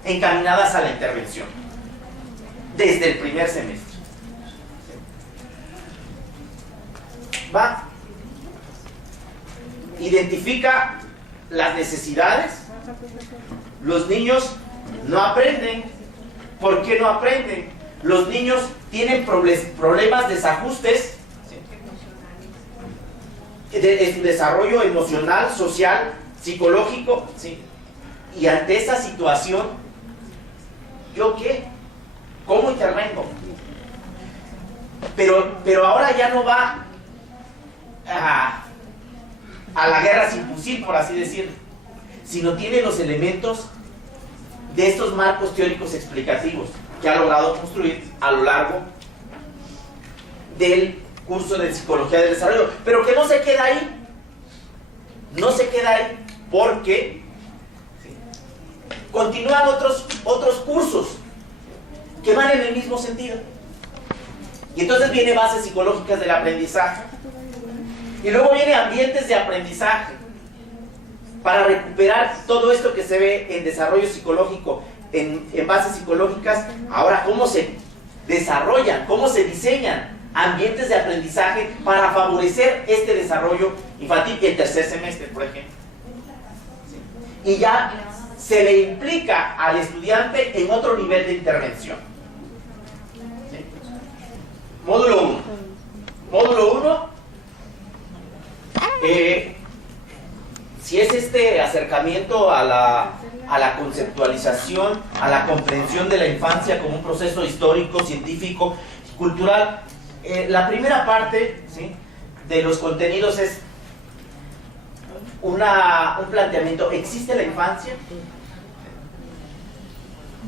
encaminadas a la intervención. Desde el primer semestre. ¿Va? Identifica las necesidades. Los niños no aprenden. ¿Por qué no aprenden? Los niños tienen problemas, desajustes de su desarrollo emocional, social, psicológico, ¿sí? Y ante esa situación, ¿yo qué? ¿Cómo intervengo? Pero ahora ya no va a la guerra sin fusil, por así decirlo, sino tiene los elementos de estos marcos teóricos explicativos que ha logrado construir a lo largo del curso de Psicología del Desarrollo, pero que no se queda ahí. No se queda ahí porque continúan otros cursos que van en el mismo sentido. Y entonces viene bases psicológicas del aprendizaje. Y luego viene ambientes de aprendizaje. Para recuperar todo esto que se ve en desarrollo psicológico, en bases psicológicas, ahora cómo se desarrollan, cómo se diseñan ambientes de aprendizaje para favorecer este desarrollo infantil y el tercer semestre, por ejemplo. Y ya se le implica al estudiante en otro nivel de intervención. ¿Sí? Módulo 1. Módulo 1, si es este acercamiento a la conceptualización, a la comprensión de la infancia como un proceso histórico, científico, cultural, la primera parte, ¿sí?, de los contenidos es un planteamiento. ¿Existe la infancia?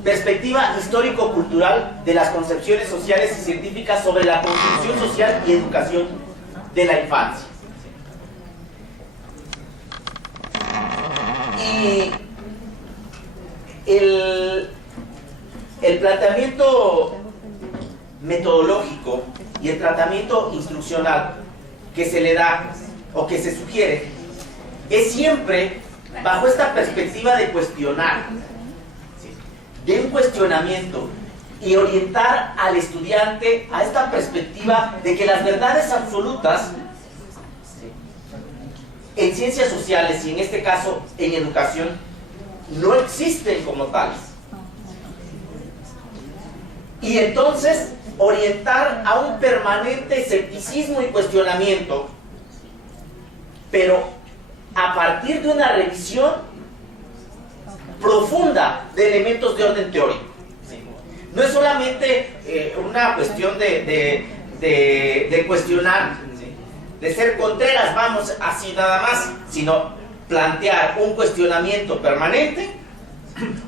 Perspectiva histórico-cultural de las concepciones sociales y científicas sobre la construcción social y educación de la infancia. Y el planteamiento metodológico y el tratamiento instruccional que se le da o que se sugiere es siempre bajo esta perspectiva de cuestionar, ¿sí?, de un cuestionamiento, y orientar al estudiante a esta perspectiva de que las verdades absolutas, ¿sí?, en ciencias sociales y en este caso en educación no existen como tales. Y entonces orientar a un permanente escepticismo y cuestionamiento, pero a partir de una revisión profunda de elementos de orden teórico. ¿Sí? No es solamente una cuestión de cuestionar, ¿sí?, de ser contreras, vamos, así nada más, sino plantear un cuestionamiento permanente,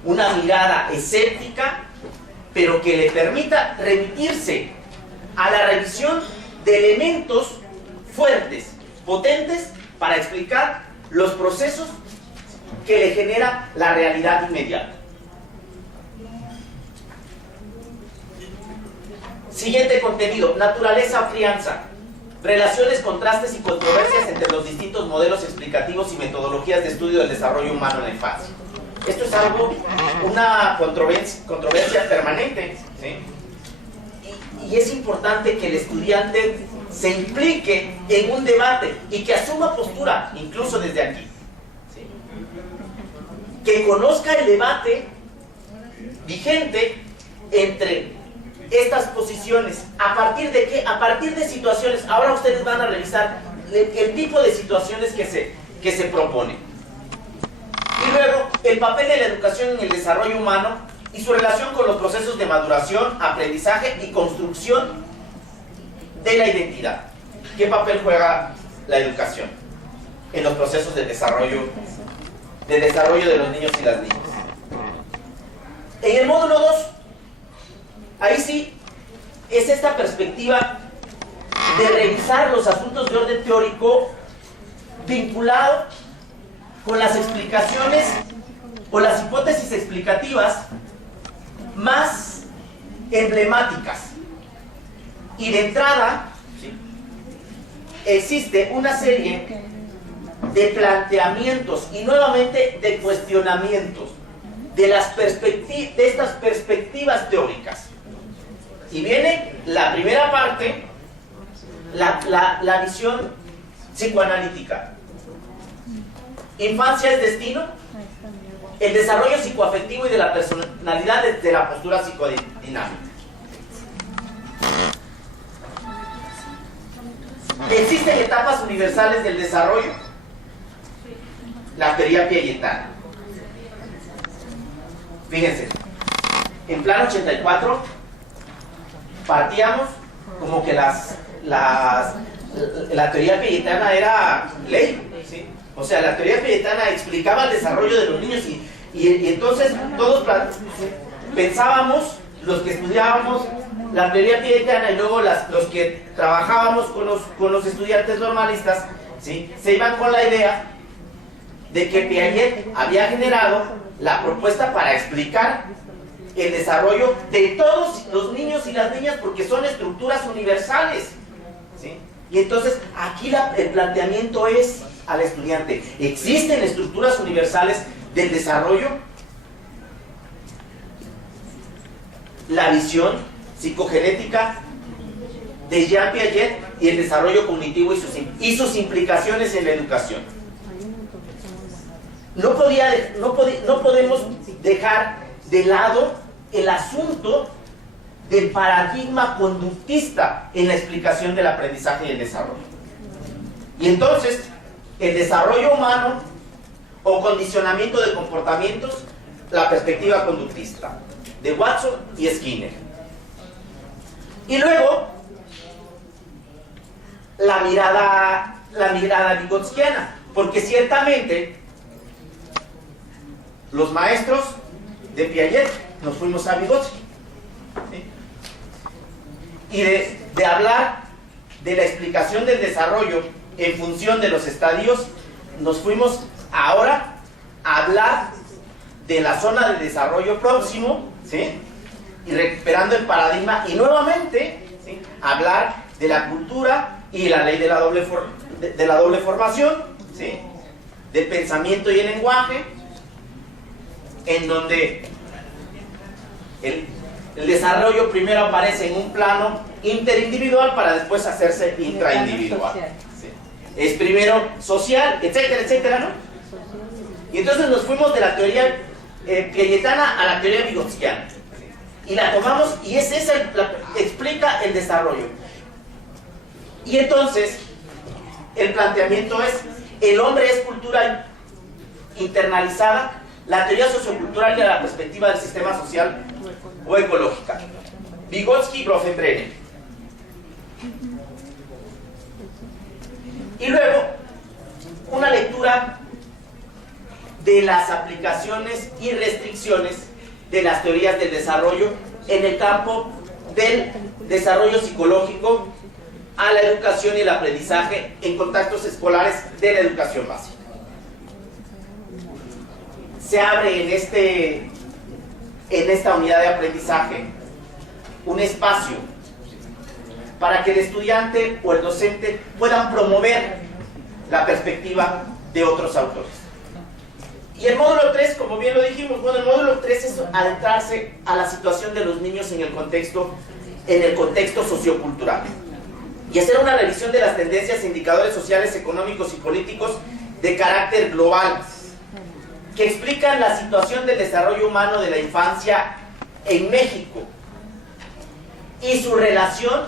una mirada escéptica, pero que le permita remitirse a la revisión de elementos fuertes, potentes, para explicar los procesos que le genera la realidad inmediata. Siguiente contenido: naturaleza o crianza, relaciones, contrastes y controversias entre los distintos modelos explicativos y metodologías de estudio del desarrollo humano en la infancia. Esto es algo, una controversia permanente, ¿sí? Y es importante que el estudiante se implique en un debate y que asuma postura, incluso desde aquí, ¿sí?, que conozca el debate vigente entre estas posiciones. ¿A partir de qué? A partir de situaciones. Ahora ustedes van a revisar el tipo de situaciones que se proponen. Y luego, el papel de la educación en el desarrollo humano y su relación con los procesos de maduración, aprendizaje y construcción de la identidad. ¿Qué papel juega la educación en los procesos de desarrollo de los niños y las niñas? En el módulo 2, ahí sí, es esta perspectiva de revisar los asuntos de orden teórico vinculado con las explicaciones o las hipótesis explicativas más emblemáticas. Y de entrada, ¿sí?, existe una serie de planteamientos y nuevamente de cuestionamientos de estas perspectivas teóricas. Y viene la primera parte, la visión psicoanalítica. Infancia es destino, el desarrollo psicoafectivo y de la personalidad desde la postura psicodinámica. Existen etapas universales del desarrollo, la teoría piagetana. Fíjense, en plan 84 partíamos como que la teoría piagetana era ley, ¿sí? O sea, la teoría piagetana explicaba el desarrollo de los niños y entonces todos pensábamos, los que estudiábamos la teoría piagetana y luego los que trabajábamos con los estudiantes normalistas, ¿sí?, se iban con la idea de que Piaget había generado la propuesta para explicar el desarrollo de todos los niños y las niñas porque son estructuras universales, ¿sí? Y entonces aquí el planteamiento es al estudiante: ¿existen estructuras universales del desarrollo? La visión psicogenética de Jean Piaget y el desarrollo cognitivo y sus implicaciones en la educación. No podemos dejar de lado el asunto del paradigma conductista en la explicación del aprendizaje y el desarrollo. Y entonces, el desarrollo humano o condicionamiento de comportamientos, la perspectiva conductista de Watson y Skinner. Y luego, la mirada vygotskiana, porque ciertamente los maestros de Piaget nos fuimos a Vygotsky, ¿sí?, y de hablar de la explicación del desarrollo en función de los estadios, nos fuimos ahora a hablar de la zona de desarrollo próximo, ¿sí?, y recuperando el paradigma, y nuevamente, ¿sí?, hablar de la cultura y la ley de la doble formación, ¿sí?, del pensamiento y el lenguaje, en donde el desarrollo primero aparece en un plano interindividual para después hacerse intraindividual, ¿sí? Es primero social, etcétera, etcétera, ¿no? Y entonces nos fuimos de la teoría piagetana a la teoría vygotskiana, ¿sí?, y la tomamos, y es esa explica el desarrollo. Y entonces el planteamiento es: el hombre es cultura internalizada, la teoría sociocultural y la perspectiva del sistema social o ecológica. Vygotsky y Bronfenbrenner. Y luego, una lectura de las aplicaciones y restricciones de las teorías del desarrollo en el campo del desarrollo psicológico a la educación y el aprendizaje en contextos escolares de la educación básica. Se abre en esta unidad de aprendizaje un espacio para que el estudiante o el docente puedan promover la perspectiva de otros autores. Y el módulo 3, como bien lo dijimos, bueno, el módulo 3 es adentrarse a la situación de los niños en el contexto sociocultural y hacer una revisión de las tendencias e indicadores sociales, económicos y políticos de carácter global que explican la situación del desarrollo humano de la infancia en México y su relación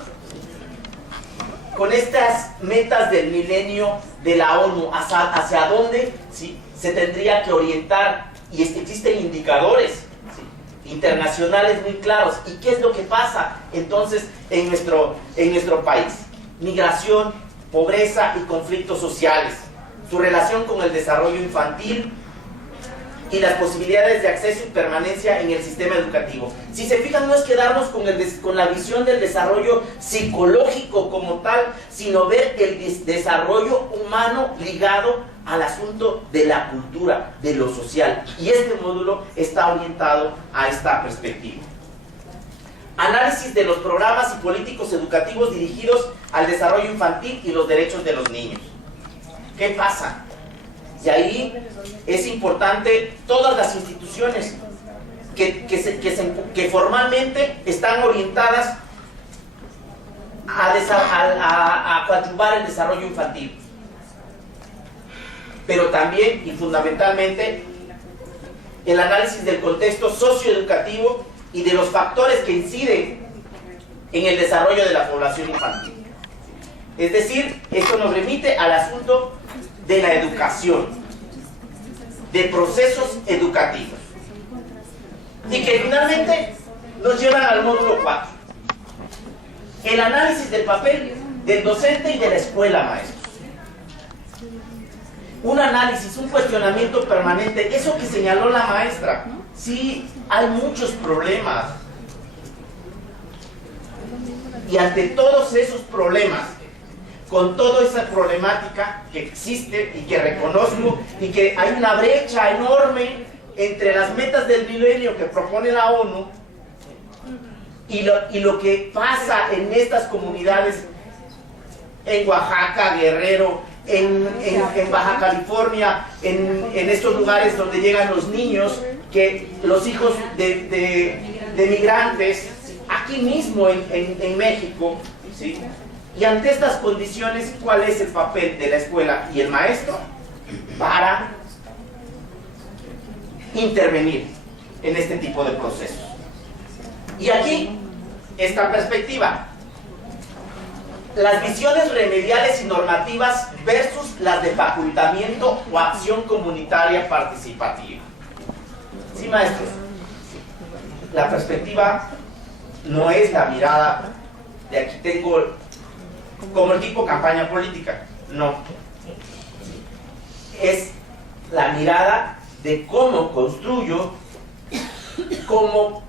con estas metas del milenio de la ONU, hacia dónde, ¿sí?, se tendría que orientar, y existen indicadores, ¿sí?, internacionales muy claros. ¿Y qué es lo que pasa entonces en nuestro país? Migración, pobreza y conflictos sociales, su relación con el desarrollo infantil, y las posibilidades de acceso y permanencia en el sistema educativo. Si se fijan, no es quedarnos con la visión del desarrollo psicológico como tal, sino ver el desarrollo humano ligado al asunto de la cultura, de lo social. Y este módulo está orientado a esta perspectiva. Análisis de los programas y políticos educativos dirigidos al desarrollo infantil y los derechos de los niños. ¿Qué pasa? Y ahí es importante todas las instituciones que formalmente están orientadas a coadyuvar el desarrollo infantil. Pero también y fundamentalmente el análisis del contexto socioeducativo y de los factores que inciden en el desarrollo de la población infantil. Es decir, esto nos remite al asunto de la educación, de procesos educativos, y que finalmente nos llevan al módulo 4, el análisis del papel del docente y de la escuela, maestros. Un análisis, un cuestionamiento permanente, eso que señaló la maestra. Sí, hay muchos problemas, y ante todos esos problemas, con toda esa problemática que existe y que reconozco, y que hay una brecha enorme entre las metas del milenio que propone la ONU y lo que pasa en estas comunidades, en Oaxaca, Guerrero, en Baja California, en estos lugares donde llegan los niños, que los hijos de migrantes, aquí mismo en México, ¿sí? Y ante estas condiciones, ¿cuál es el papel de la escuela y el maestro para intervenir en este tipo de procesos? Y aquí, esta perspectiva, las visiones remediales y normativas versus las de facultamiento o acción comunitaria participativa. Sí, maestros, la perspectiva no es la mirada de aquí tengo como el tipo campaña política, no. Es la mirada de cómo construyo, cómo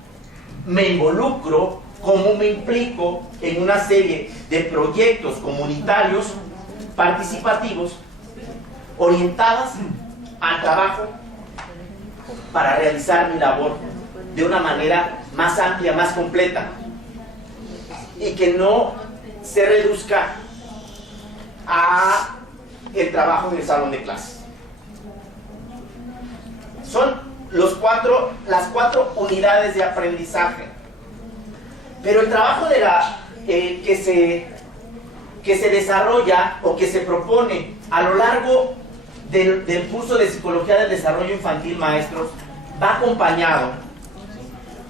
me involucro, cómo me implico en una serie de proyectos comunitarios participativos orientados al trabajo para realizar mi labor de una manera más amplia, más completa, y que no se reduzca a el trabajo en el salón de clases. Son las cuatro unidades de aprendizaje, pero el trabajo de que se desarrolla o que se propone a lo largo del curso de Psicología del Desarrollo Infantil, maestros, va acompañado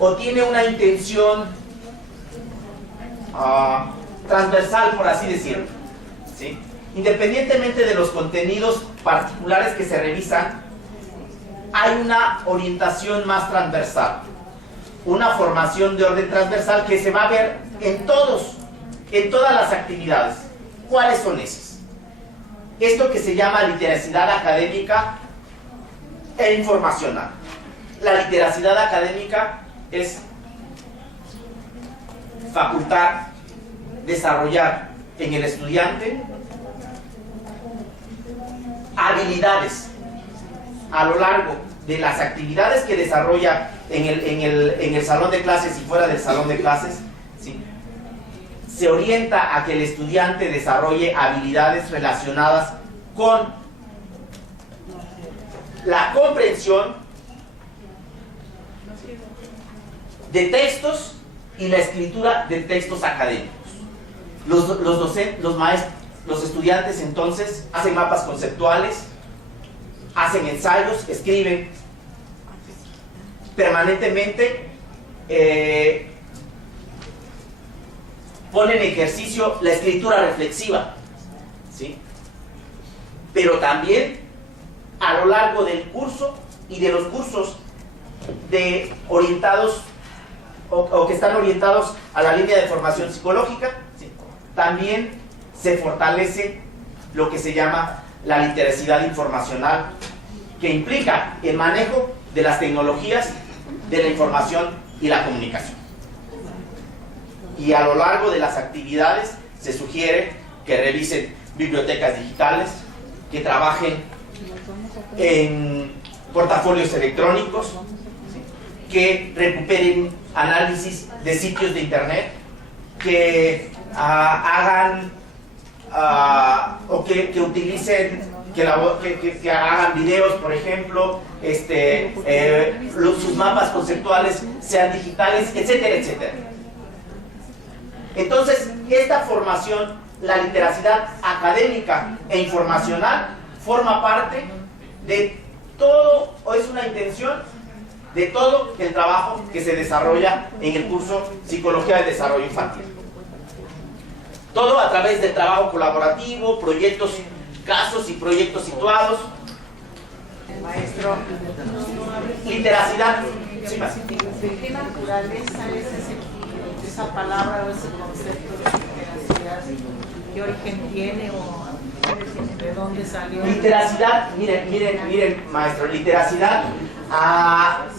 o tiene una intención transversal, por así decirlo, ¿sí? Independientemente de los contenidos particulares que se revisan, hay una orientación más transversal, una formación de orden transversal que se va a ver en todas las actividades. ¿Cuáles son esas? Esto que se llama literacidad académica e informacional. La literacidad académica es facultar, desarrollar en el estudiante habilidades a lo largo de las actividades que desarrolla en el salón de clases y fuera del salón de clases, ¿sí? Se orienta a que el estudiante desarrolle habilidades relacionadas con la comprensión de textos y la escritura de textos académicos. Los estudiantes entonces hacen mapas conceptuales, hacen ensayos, escriben permanentemente, ponen en ejercicio la escritura reflexiva, ¿sí? Pero también a lo largo del curso y de los cursos orientados o que están orientados a la línea de formación psicológica, ¿sí? También se fortalece lo que se llama la literacidad informacional, que implica el manejo de las tecnologías de la información y la comunicación. Y a lo largo de las actividades se sugiere que revisen bibliotecas digitales, que trabajen en portafolios electrónicos, que recuperen análisis de sitios de internet, que hagan o que utilicen, que hagan videos, por ejemplo, sus mapas conceptuales sean digitales, etcétera, etcétera. Entonces, esta formación, la literacidad académica e informacional, forma parte de todo, o es una intención de todo el trabajo que se desarrolla en el curso Psicología del Desarrollo Infantil. Todo a través del trabajo colaborativo, proyectos, casos y proyectos situados. Maestro, Literacidad. Sí, más. ¿de qué naturaleza es ese, esa palabra o ese concepto de literacidad? ¿Qué origen tiene o de dónde salió? Literacidad, miren, maestro, literacidad.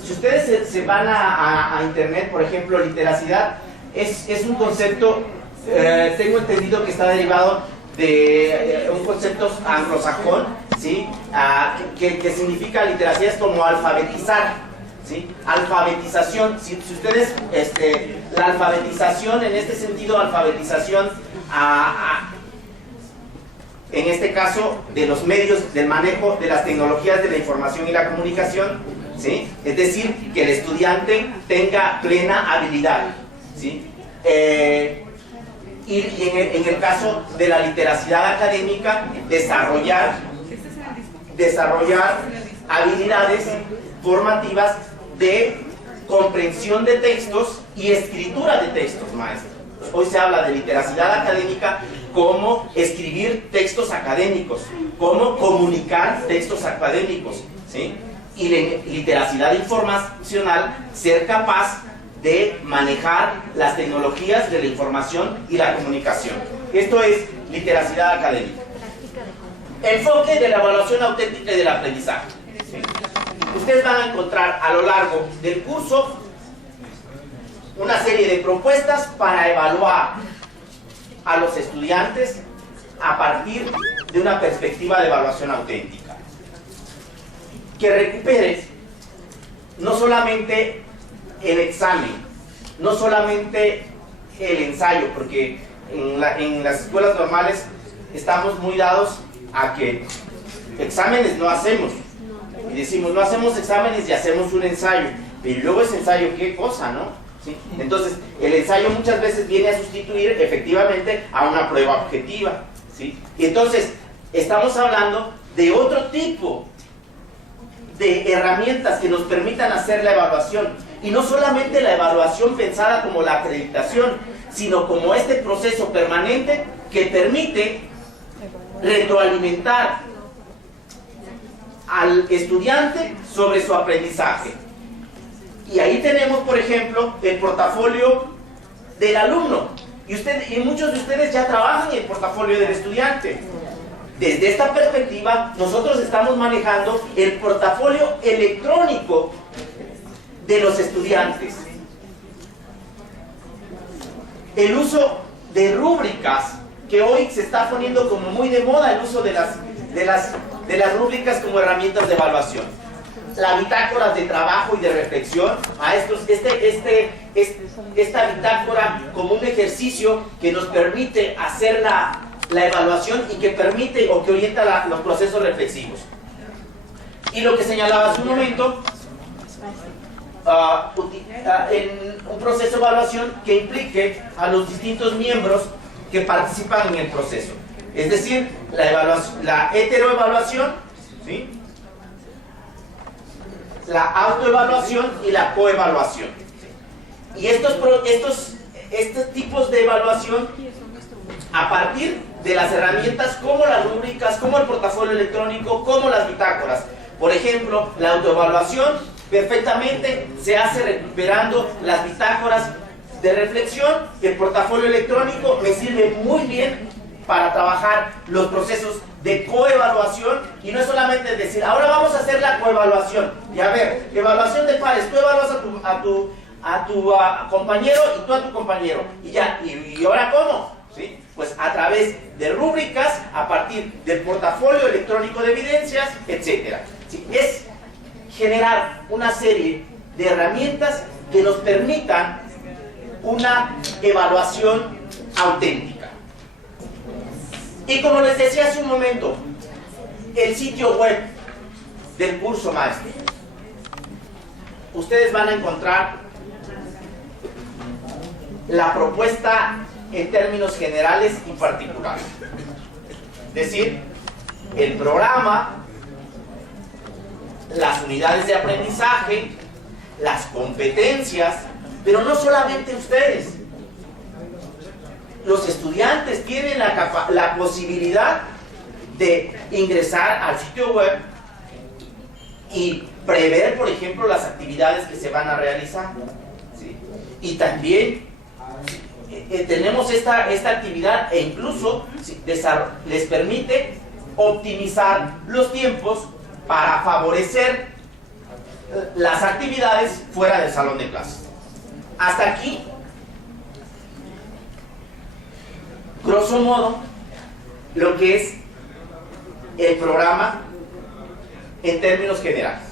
Si ustedes se van a internet, por ejemplo, literacidad es un concepto, tengo entendido que está derivado de un concepto anglosajón, ¿sí? Que significa literacidad es como alfabetizar, ¿sí? Alfabetización. Si ustedes, la alfabetización en este sentido, alfabetización en este caso de los medios, del manejo de las tecnologías de la información y la comunicación, ¿sí? Es decir, que el estudiante tenga plena habilidad, ¿sí? Y en el caso de la literacidad académica, desarrollar habilidades formativas de comprensión de textos y escritura de textos, maestro. Hoy se habla de literacidad académica como escribir textos académicos, como comunicar textos académicos, ¿sí? Y literacidad informacional, ser capaz de manejar las tecnologías de la información y la comunicación. Esto es literacidad académica. Enfoque de la evaluación auténtica y del aprendizaje. ¿Sí? Ustedes van a encontrar a lo largo del curso una serie de propuestas para evaluar a los estudiantes a partir de una perspectiva de evaluación auténtica. Que recupere no solamente el examen, no solamente el ensayo, porque en las escuelas normales estamos muy dados a que exámenes no hacemos. Y decimos, no hacemos exámenes y hacemos un ensayo. Pero luego ese ensayo, ¿qué cosa, no? ¿Sí? Entonces, el ensayo muchas veces viene a sustituir efectivamente a una prueba objetiva, ¿sí? Y entonces, estamos hablando de otro tipo de herramientas que nos permitan hacer la evaluación. Y no solamente la evaluación pensada como la acreditación, sino como este proceso permanente que permite retroalimentar al estudiante sobre su aprendizaje. Y ahí tenemos, por ejemplo, el portafolio del alumno. Y muchos de ustedes ya trabajan en el portafolio del estudiante. Desde esta perspectiva, nosotros estamos manejando el portafolio electrónico de los estudiantes. El uso de rúbricas, que hoy se está poniendo como muy de moda el uso de las rúbricas como herramientas de evaluación. La bitácora de trabajo y de reflexión, maestros, esta bitácora como un ejercicio que nos permite hacer la evaluación y que permite o que orienta los procesos reflexivos. Y lo que señalaba hace un momento, en un proceso de evaluación que implique a los distintos miembros que participan en el proceso. Es decir, la heteroevaluación, ¿sí? La autoevaluación y la coevaluación. Y estos tipos de evaluación, a partir de las herramientas como las rúbricas, como el portafolio electrónico, como las bitácoras. Por ejemplo, la autoevaluación perfectamente se hace recuperando las bitácoras de reflexión. El portafolio electrónico me sirve muy bien para trabajar los procesos de coevaluación, y no es solamente decir, ahora vamos a hacer la coevaluación, y a ver, evaluación de pares, tú evalúas a tu compañero y tú a tu compañero, y ya, y ahora ¿cómo? ¿Sí? Pues a través de rúbricas, a partir del portafolio electrónico de evidencias, etc. ¿Sí? Es generar una serie de herramientas que nos permitan una evaluación auténtica. Y como les decía hace un momento, el sitio web del curso maestro, ustedes van a encontrar la propuesta en términos generales y particulares. Es decir, el programa, las unidades de aprendizaje, las competencias, pero no solamente ustedes. Los estudiantes tienen la posibilidad de ingresar al sitio web y prever, por ejemplo, las actividades que se van a realizar. ¿Sí? Y también tenemos esta actividad, e incluso les permite optimizar los tiempos para favorecer las actividades fuera del salón de clases. Hasta aquí, grosso modo, lo que es el programa en términos generales.